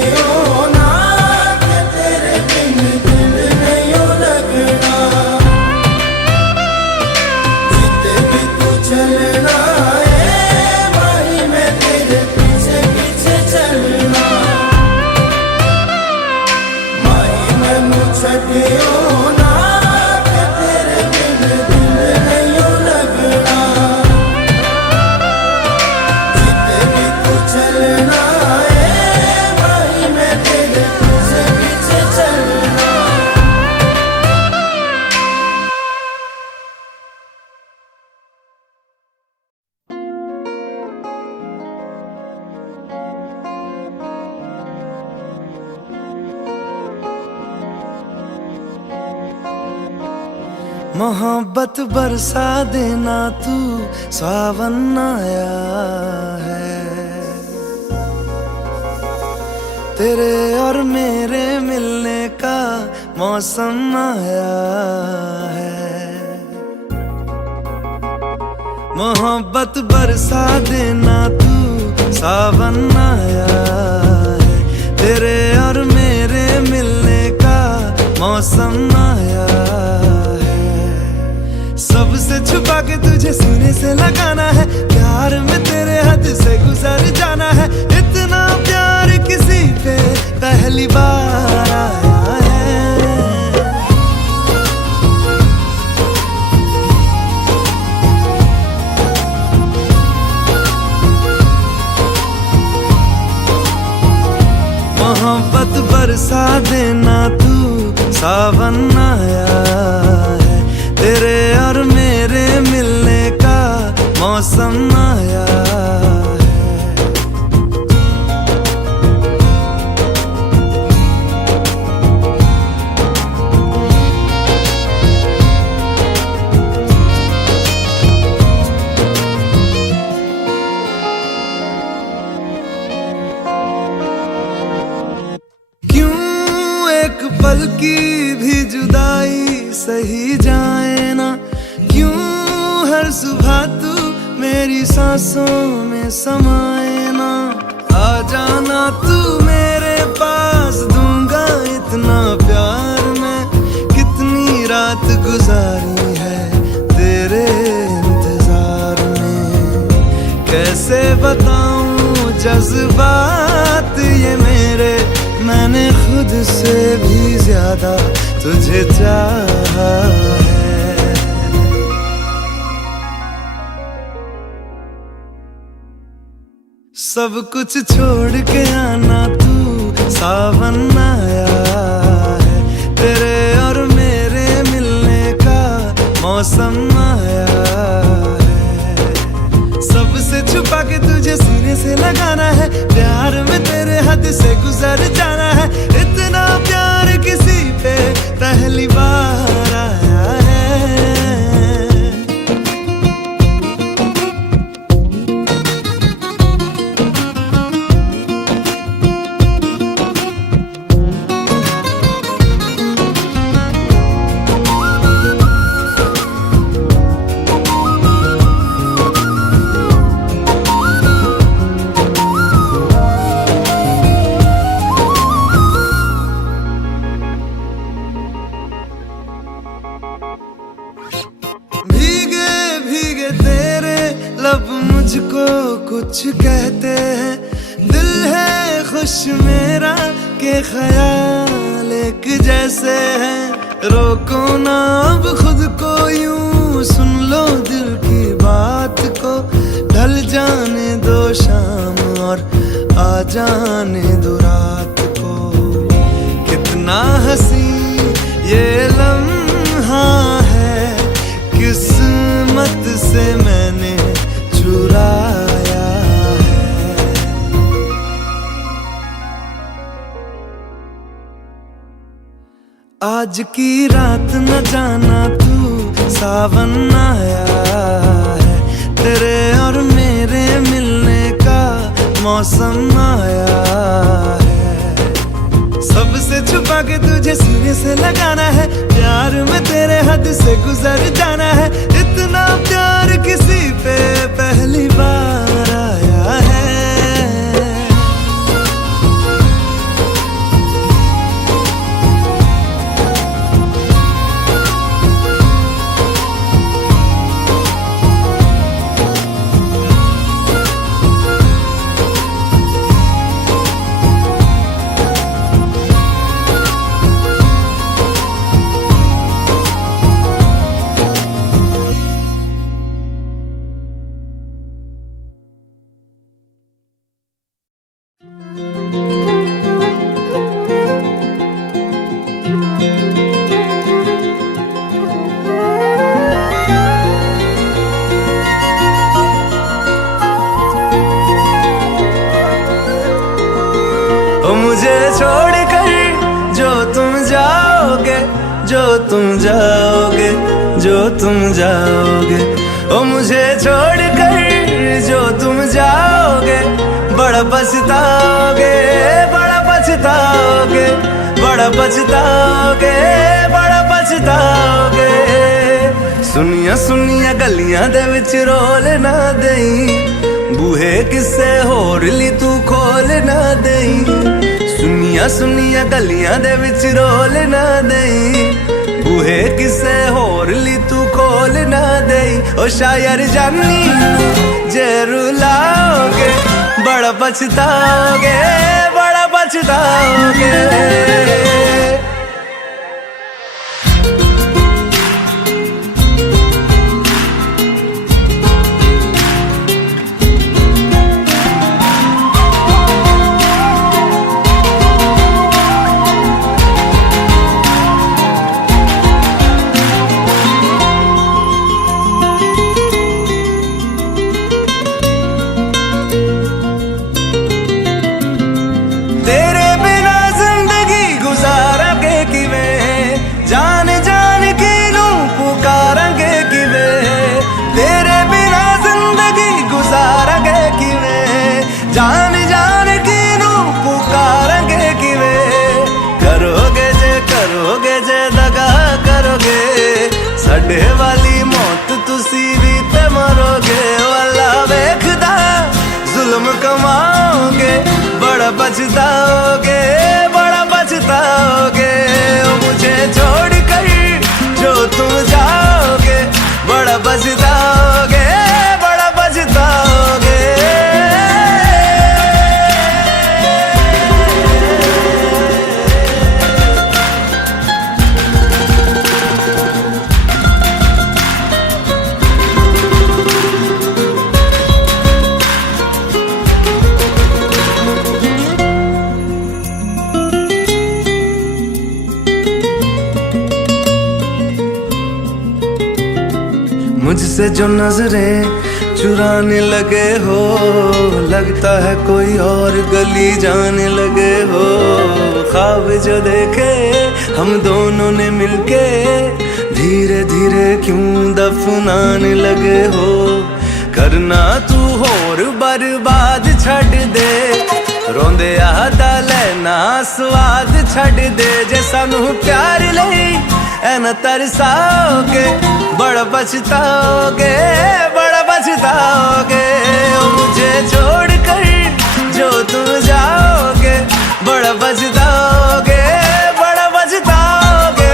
छटियो ना कि तेरे बिन दिल नहीं लगना, जीते भी तू चलना है भाई, मैं तेरे पीछे पीछे चलना, भाई मैनू छटियो ना कि तेरे बिन दिल नहीं लगना, जीते भी तू चलना है भाई, मैं तेरे पीछे पीछे चलना। मोहब्बत बरसा देना तू, सावन आया है, तेरे और मेरे मिलने का मौसम आया है। मोहब्बत बरसा देना तू, सावन आया है, तेरे और मेरे मिलने का मौसम आया है। सबसे छुपा के तुझे सीने से लगाना है, प्यार में तेरे हद से गुजर जाना है, इतना प्यार किसी पे पहली बार आया है। मोहब्बत बरसा देना तू, सावन आया है, तेरे और मेरे मिलने का मौसम आया है। एक पल की भी जुदाई सही जाए ना, क्यों हर सुबह तू मेरी सांसों में समाए ना, आ जाना तू मेरे पास, दूंगा इतना प्यार मैं, कितनी रात गुजारी है तेरे इंतजार में, कैसे बताऊं जज्बात ये मेरे, मैंने खुद से भी ज्यादा तुझे चाहा है। सब कुछ छोड़ के आना तू, सावन आया है, तेरे और मेरे मिलने का मौसम आया है। सबसे छुपा के तुझे सीने से लगाना है, प्यार में तेरे हद से गुजर जाना है, इतना प्यार किसी पे पहली बार आया है। लब मुझको कुछ कहते हैं, दिल है खुश मेरा के ख्याल एक जैसे हैं, रोको ना अब खुद को यूं, सुन लो दिल की बात को, ढल जाने दो शाम और आ जाने दो रात को, कितना हंसी ये लम्हा है, किस्मत से मैंने चुराया है। आज की रात न जाना तू, सावन आया है, तेरे और मेरे मिलने का मौसम आया है। सबसे छुपा के तुझे सीने से लगाना है, प्यार में तेरे हद से गुजर जाना है, इतना प्यार किसी पे पहली बार आया है। मुझे छोड़ कर जो तुम जाओगे, जो तुम जाओगे, जो तुम जाओगे, ओ मुझे छोड़ कर जो तुम जाओगे, बड़ा पछताओगे, बड़ा पछताओगे, बड़ा पछताओगे, बड़ा पछताओगे। सुनिया सुनिया गलियां दे विच रोल ना देई, बूहे किसे होर ली तू खोल ना देई। सुनिया सुनिया गलियां दे विच रोल ना देई, बूहे किसे होर ली तू खोल ना देई। ओ शायर जानी जे रुलाओगे, बड़ा पछताओगे, बड़ा पछताओगे। जान जान की नू पुकारेंगे किवें, करोगे जे दगा करोगे, साडे वाली मौत तुसी भी ते मरोगे। वाला वेखदा जुल्म कमाओगे, बड़ा पछताओगे, बड़ा पछताओगे। ओ मुझे छोड़ कर जो तुम जाओगे, बड़ा पछताओगे, बड़ा पछताओगे। मुझसे जो नजरें चुराने लगे हो, लगता है कोई और गली जाने लगे हो। ख्वाब जो देखे हम दोनों ने मिलके, धीरे धीरे क्यों दफनाने लगे हो। करना तू होर बर्बाद छड़ दे, रोंदे आदा लेना स्वाद छड़ दे। जे सानू प्यार लई ऐना तरसाओगे, बड़ा पछताओगे, बड़ा पछताओगे। ओ मुझे छोड़ कर जो तुम जाओगे, बड़ा पछताओगे, बड़ा पछताओगे।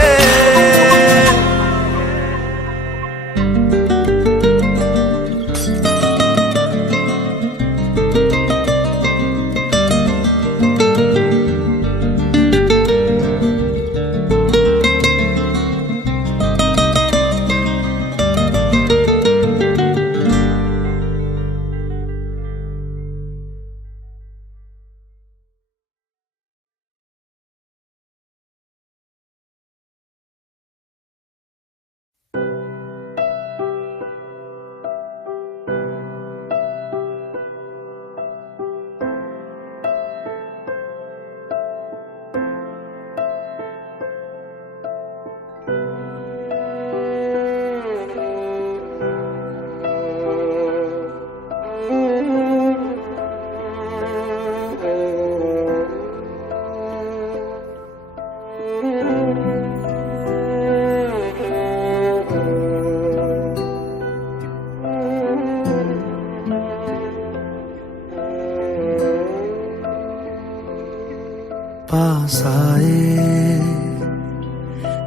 पास आए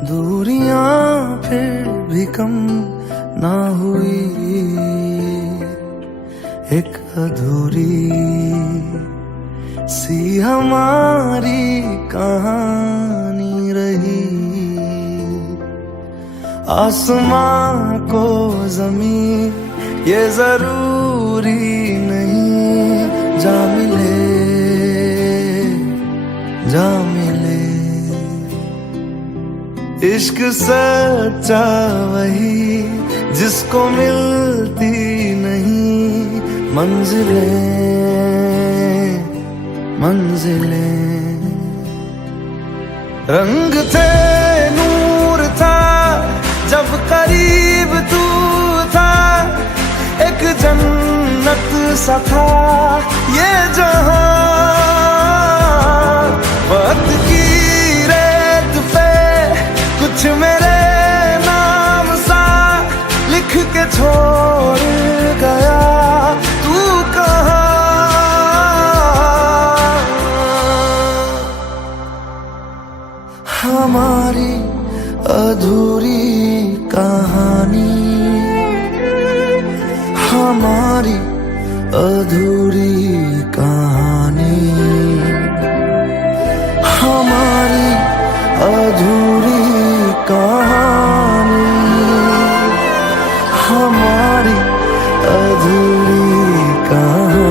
दूरियां फिर भी कम ना हुई, एक अधूरी सी हमारी कहानी रही। आसमां को ज़मीन ये जरूरी नहीं, जा मिले जा मिले। इश्क सच्चा वही जिसको मिलती नहीं मंजिलें मंजिलें। रंग थे नूर था जब करीब तू था, एक जन्नत सा था ये जहां। वक्त की रेत पे कुछ मेरे नाम सा लिख के छोड़ गया तू कहाँ। हमारी अधूरी कहानी, हमारी अधूरी कहानी, हमारी अधूरी कहानी, हमारी अधूरी कहानी।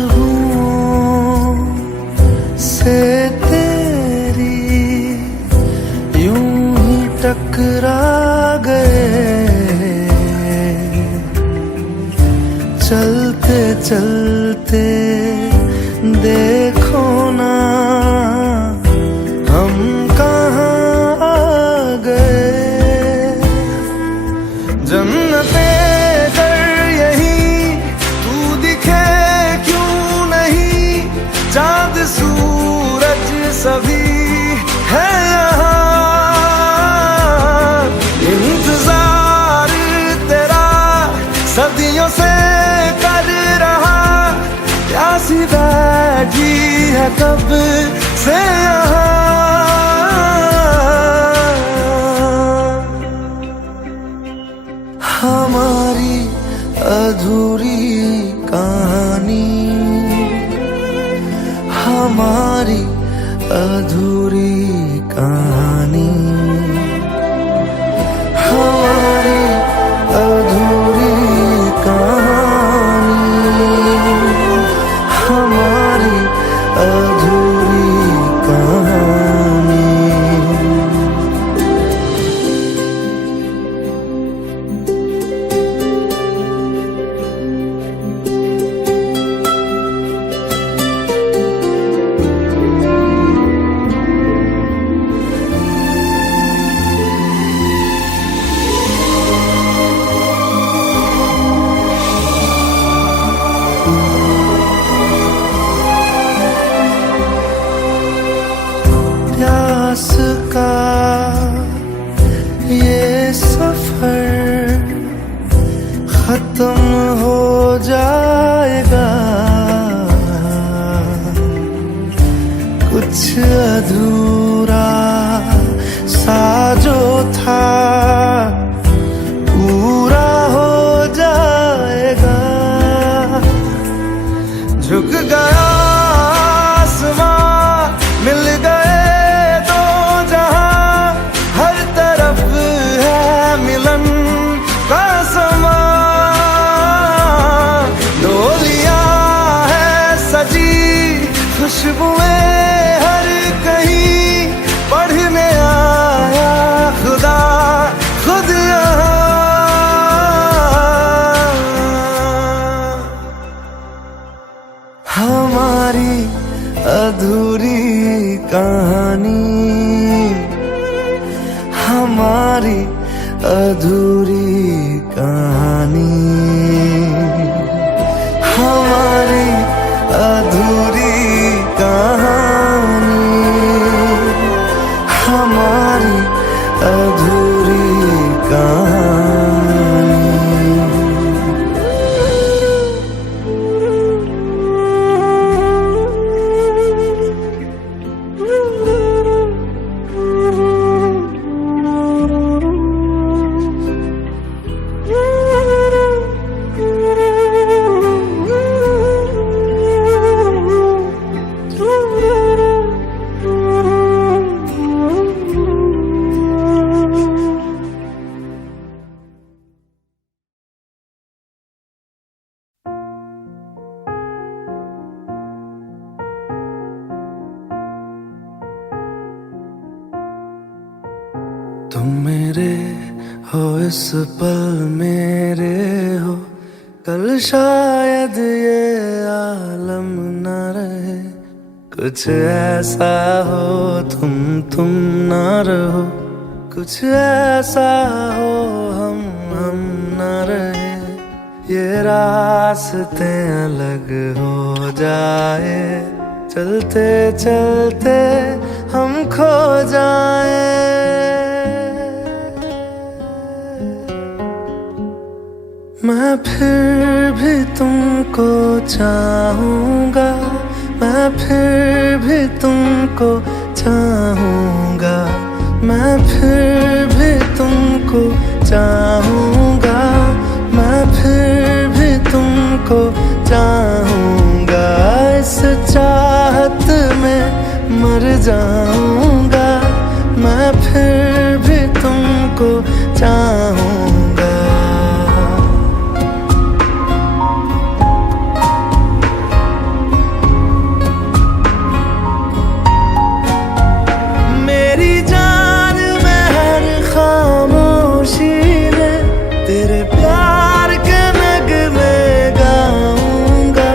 खुशबुओं से तेरी यूं ही टकरा गए, चलते चलते देखो ना हम कहाँ आ गए। जन्नते चाँद सूरज सभी है यहाँ, इंतजार तेरा सदियों से कर रहा, प्यासी बैठी है कब से यहाँ। हमारी अधूरी कहानी, हमारी अधूरी कहानी, हमारी अधूरी कहानी, हमारी अधूरी कहानी। प्यास का ये सफर खत्म हो जाएगा, कुछ अधूरा सा जो था पूरा हो जाएगा। झुक गया आसमां, मिल गए दो जहां, हर तरफ है मिलन का समा। डोलियां है सजी खुशबुएं हर कहीं, पढ़ने आया खुदा तुम मेरे हो इस पल मेरे हो, कल शायद ये आलम न रहे। कुछ ऐसा हो तुम ना रहो, कुछ ऐसा हो हम न रहे। ये रास्ते अलग हो जाए, चलते चलते हम खो जाए। मैं फिर भी तुमको चाहूँगा, मैं फिर भी तुमको चाहूँगा, मैं फिर भी तुमको चाहूँगा, मैं फिर भी तुमको चाहूँगा। इस चाहत में मर जाऊँगा, मैं फिर भी तुमको चाहूँगा। मेरी जान में हर खामोशी में तेरे प्यार के नगमे गाऊंगा।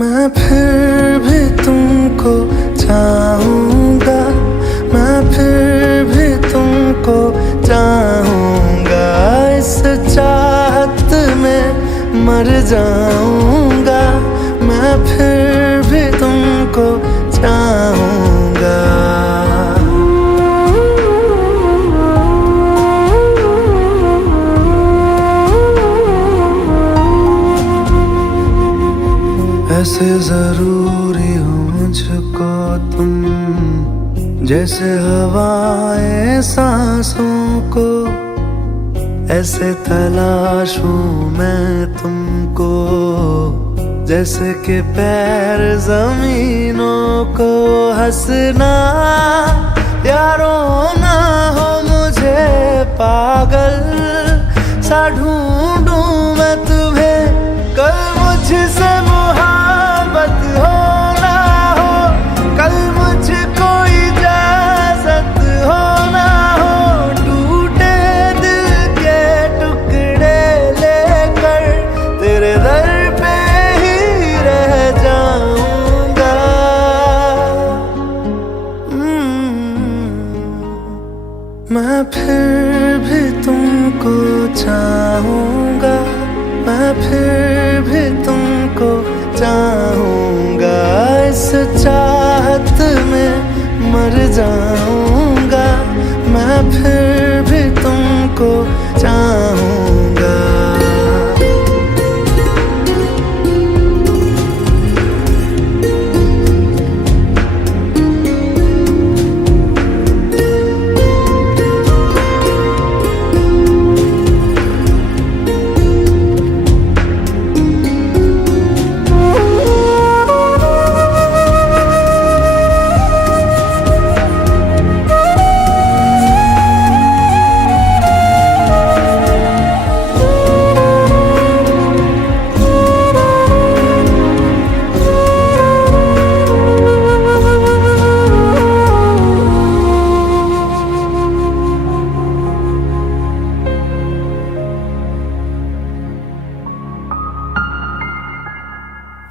मैं फिर भी तुमको चाहूँगा, मैं फिर भी तुमको चाहूँगा। इस चाहत में मर जाऊँगा, मैं फिर भी तुमको चाहूँगा। ऐसे जरूरी हो मुझको तुम, जैसे हवाएं सांसों को। ऐसे तलाशूं मैं तुमको, जैसे कि पैर जमीनों को। हंसना या रोना हो मुझे पागल सा ढूंढूं मैं तुम्हें। कल मुझसे मोहब्बत हो ना हो, कल मुझको इजाजत हो ना हो। टूटे दिल के टुकड़े लेकर तेरे दर पे ही रह जाऊंगा। मैं फिर भी तुमको चाहूँगा, मैं फिर भी तुमको चाहूँगा। इस चाहत में मर जाऊँगा, मैं फिर भी तुमको चाहूँगा।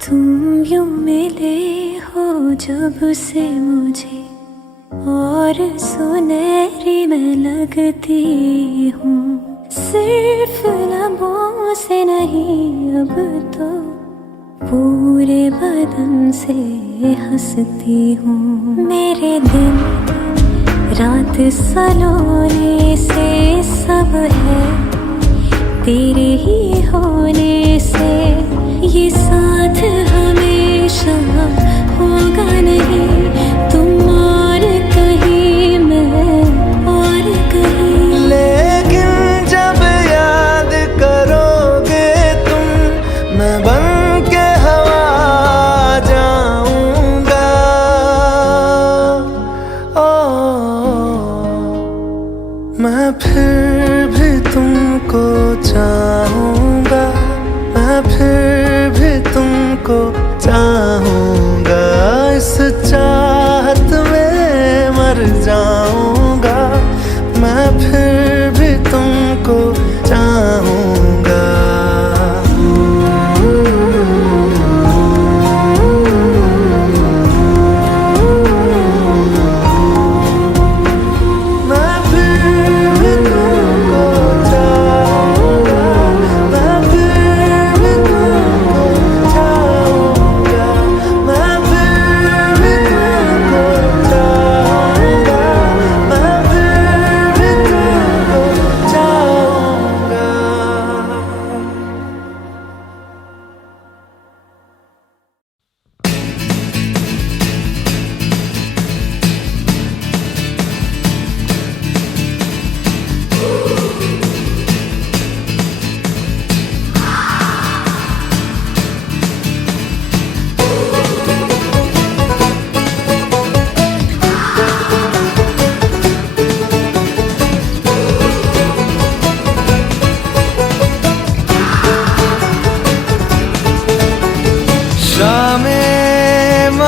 तुम यूं मिले हो जब से मुझे, और सुनहरी मैं लगती हूँ। सिर्फ लबों से नहीं अब तो पूरे बदन से हंसती हूँ। मेरे दिन रात सलोने से सब है तेरे ही होने से। ये साथ हमेशा होगा नहीं, तुम और कहीं मैं और कहीं। लेकिन जब याद करोगे तुम, मैं बन के हवा जाऊंगा। ओ मैं फिर भी तुमको चाहूँगा, मैं फिर भी तुमको चाहूँगा। इस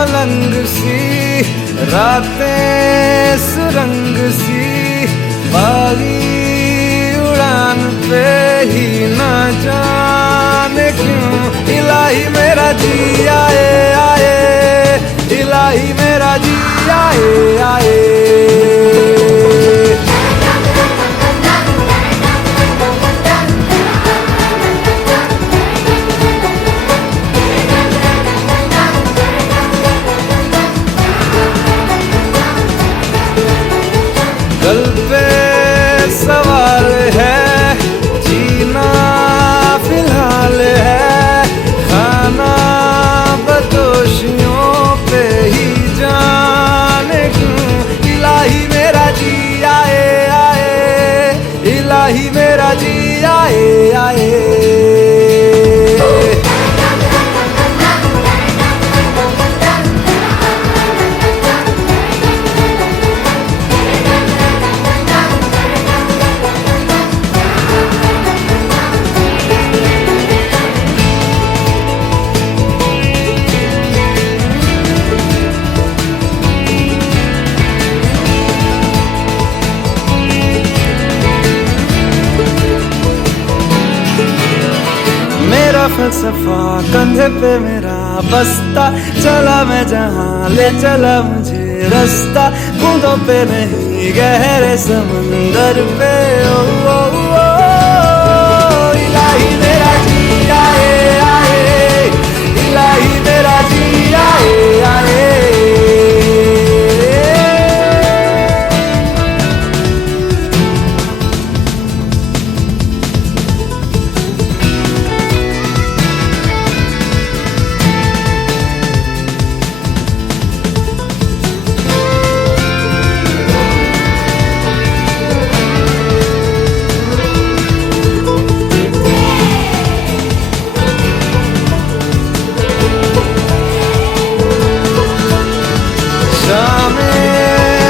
मलंग सी, रातें सुरंग सी, बागी उड़ान पे ही ना जाने क्यों इलाही मेरा जी आए आए, इलाही मेरा जी आए आए। गल पे सवाल है, जीना फिलहाल है, खाना बदोशियों पे ही जाने क्यों इलाही मेरा जी आए आए, इलाही मेरा जी आए आए। मेरा फलसफा कंधे पे मेरा बस्ता, चला मैं जहां ले चला मुझे रास्ता, बूंदों पे नहीं गहरे समंदर पे। ओ, ओ, ओ, इलाही मेरा जी आए आए, इलाही मेरा जी आए आए।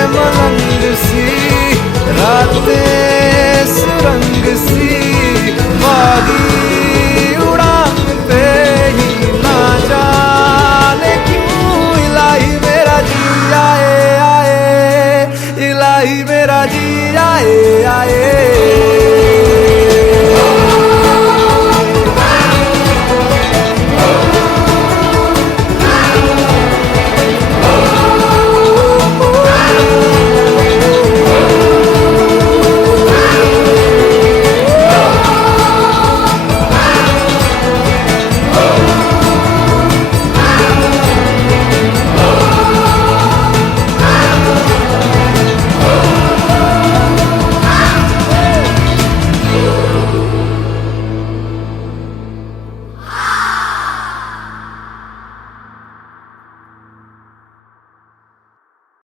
मलंग सी, रातें सुरंग सी, बागी उड़ान पे ही ना जाने क्यों इलाही मेरा जी आए आए, इलाही मेरा जी आए आए।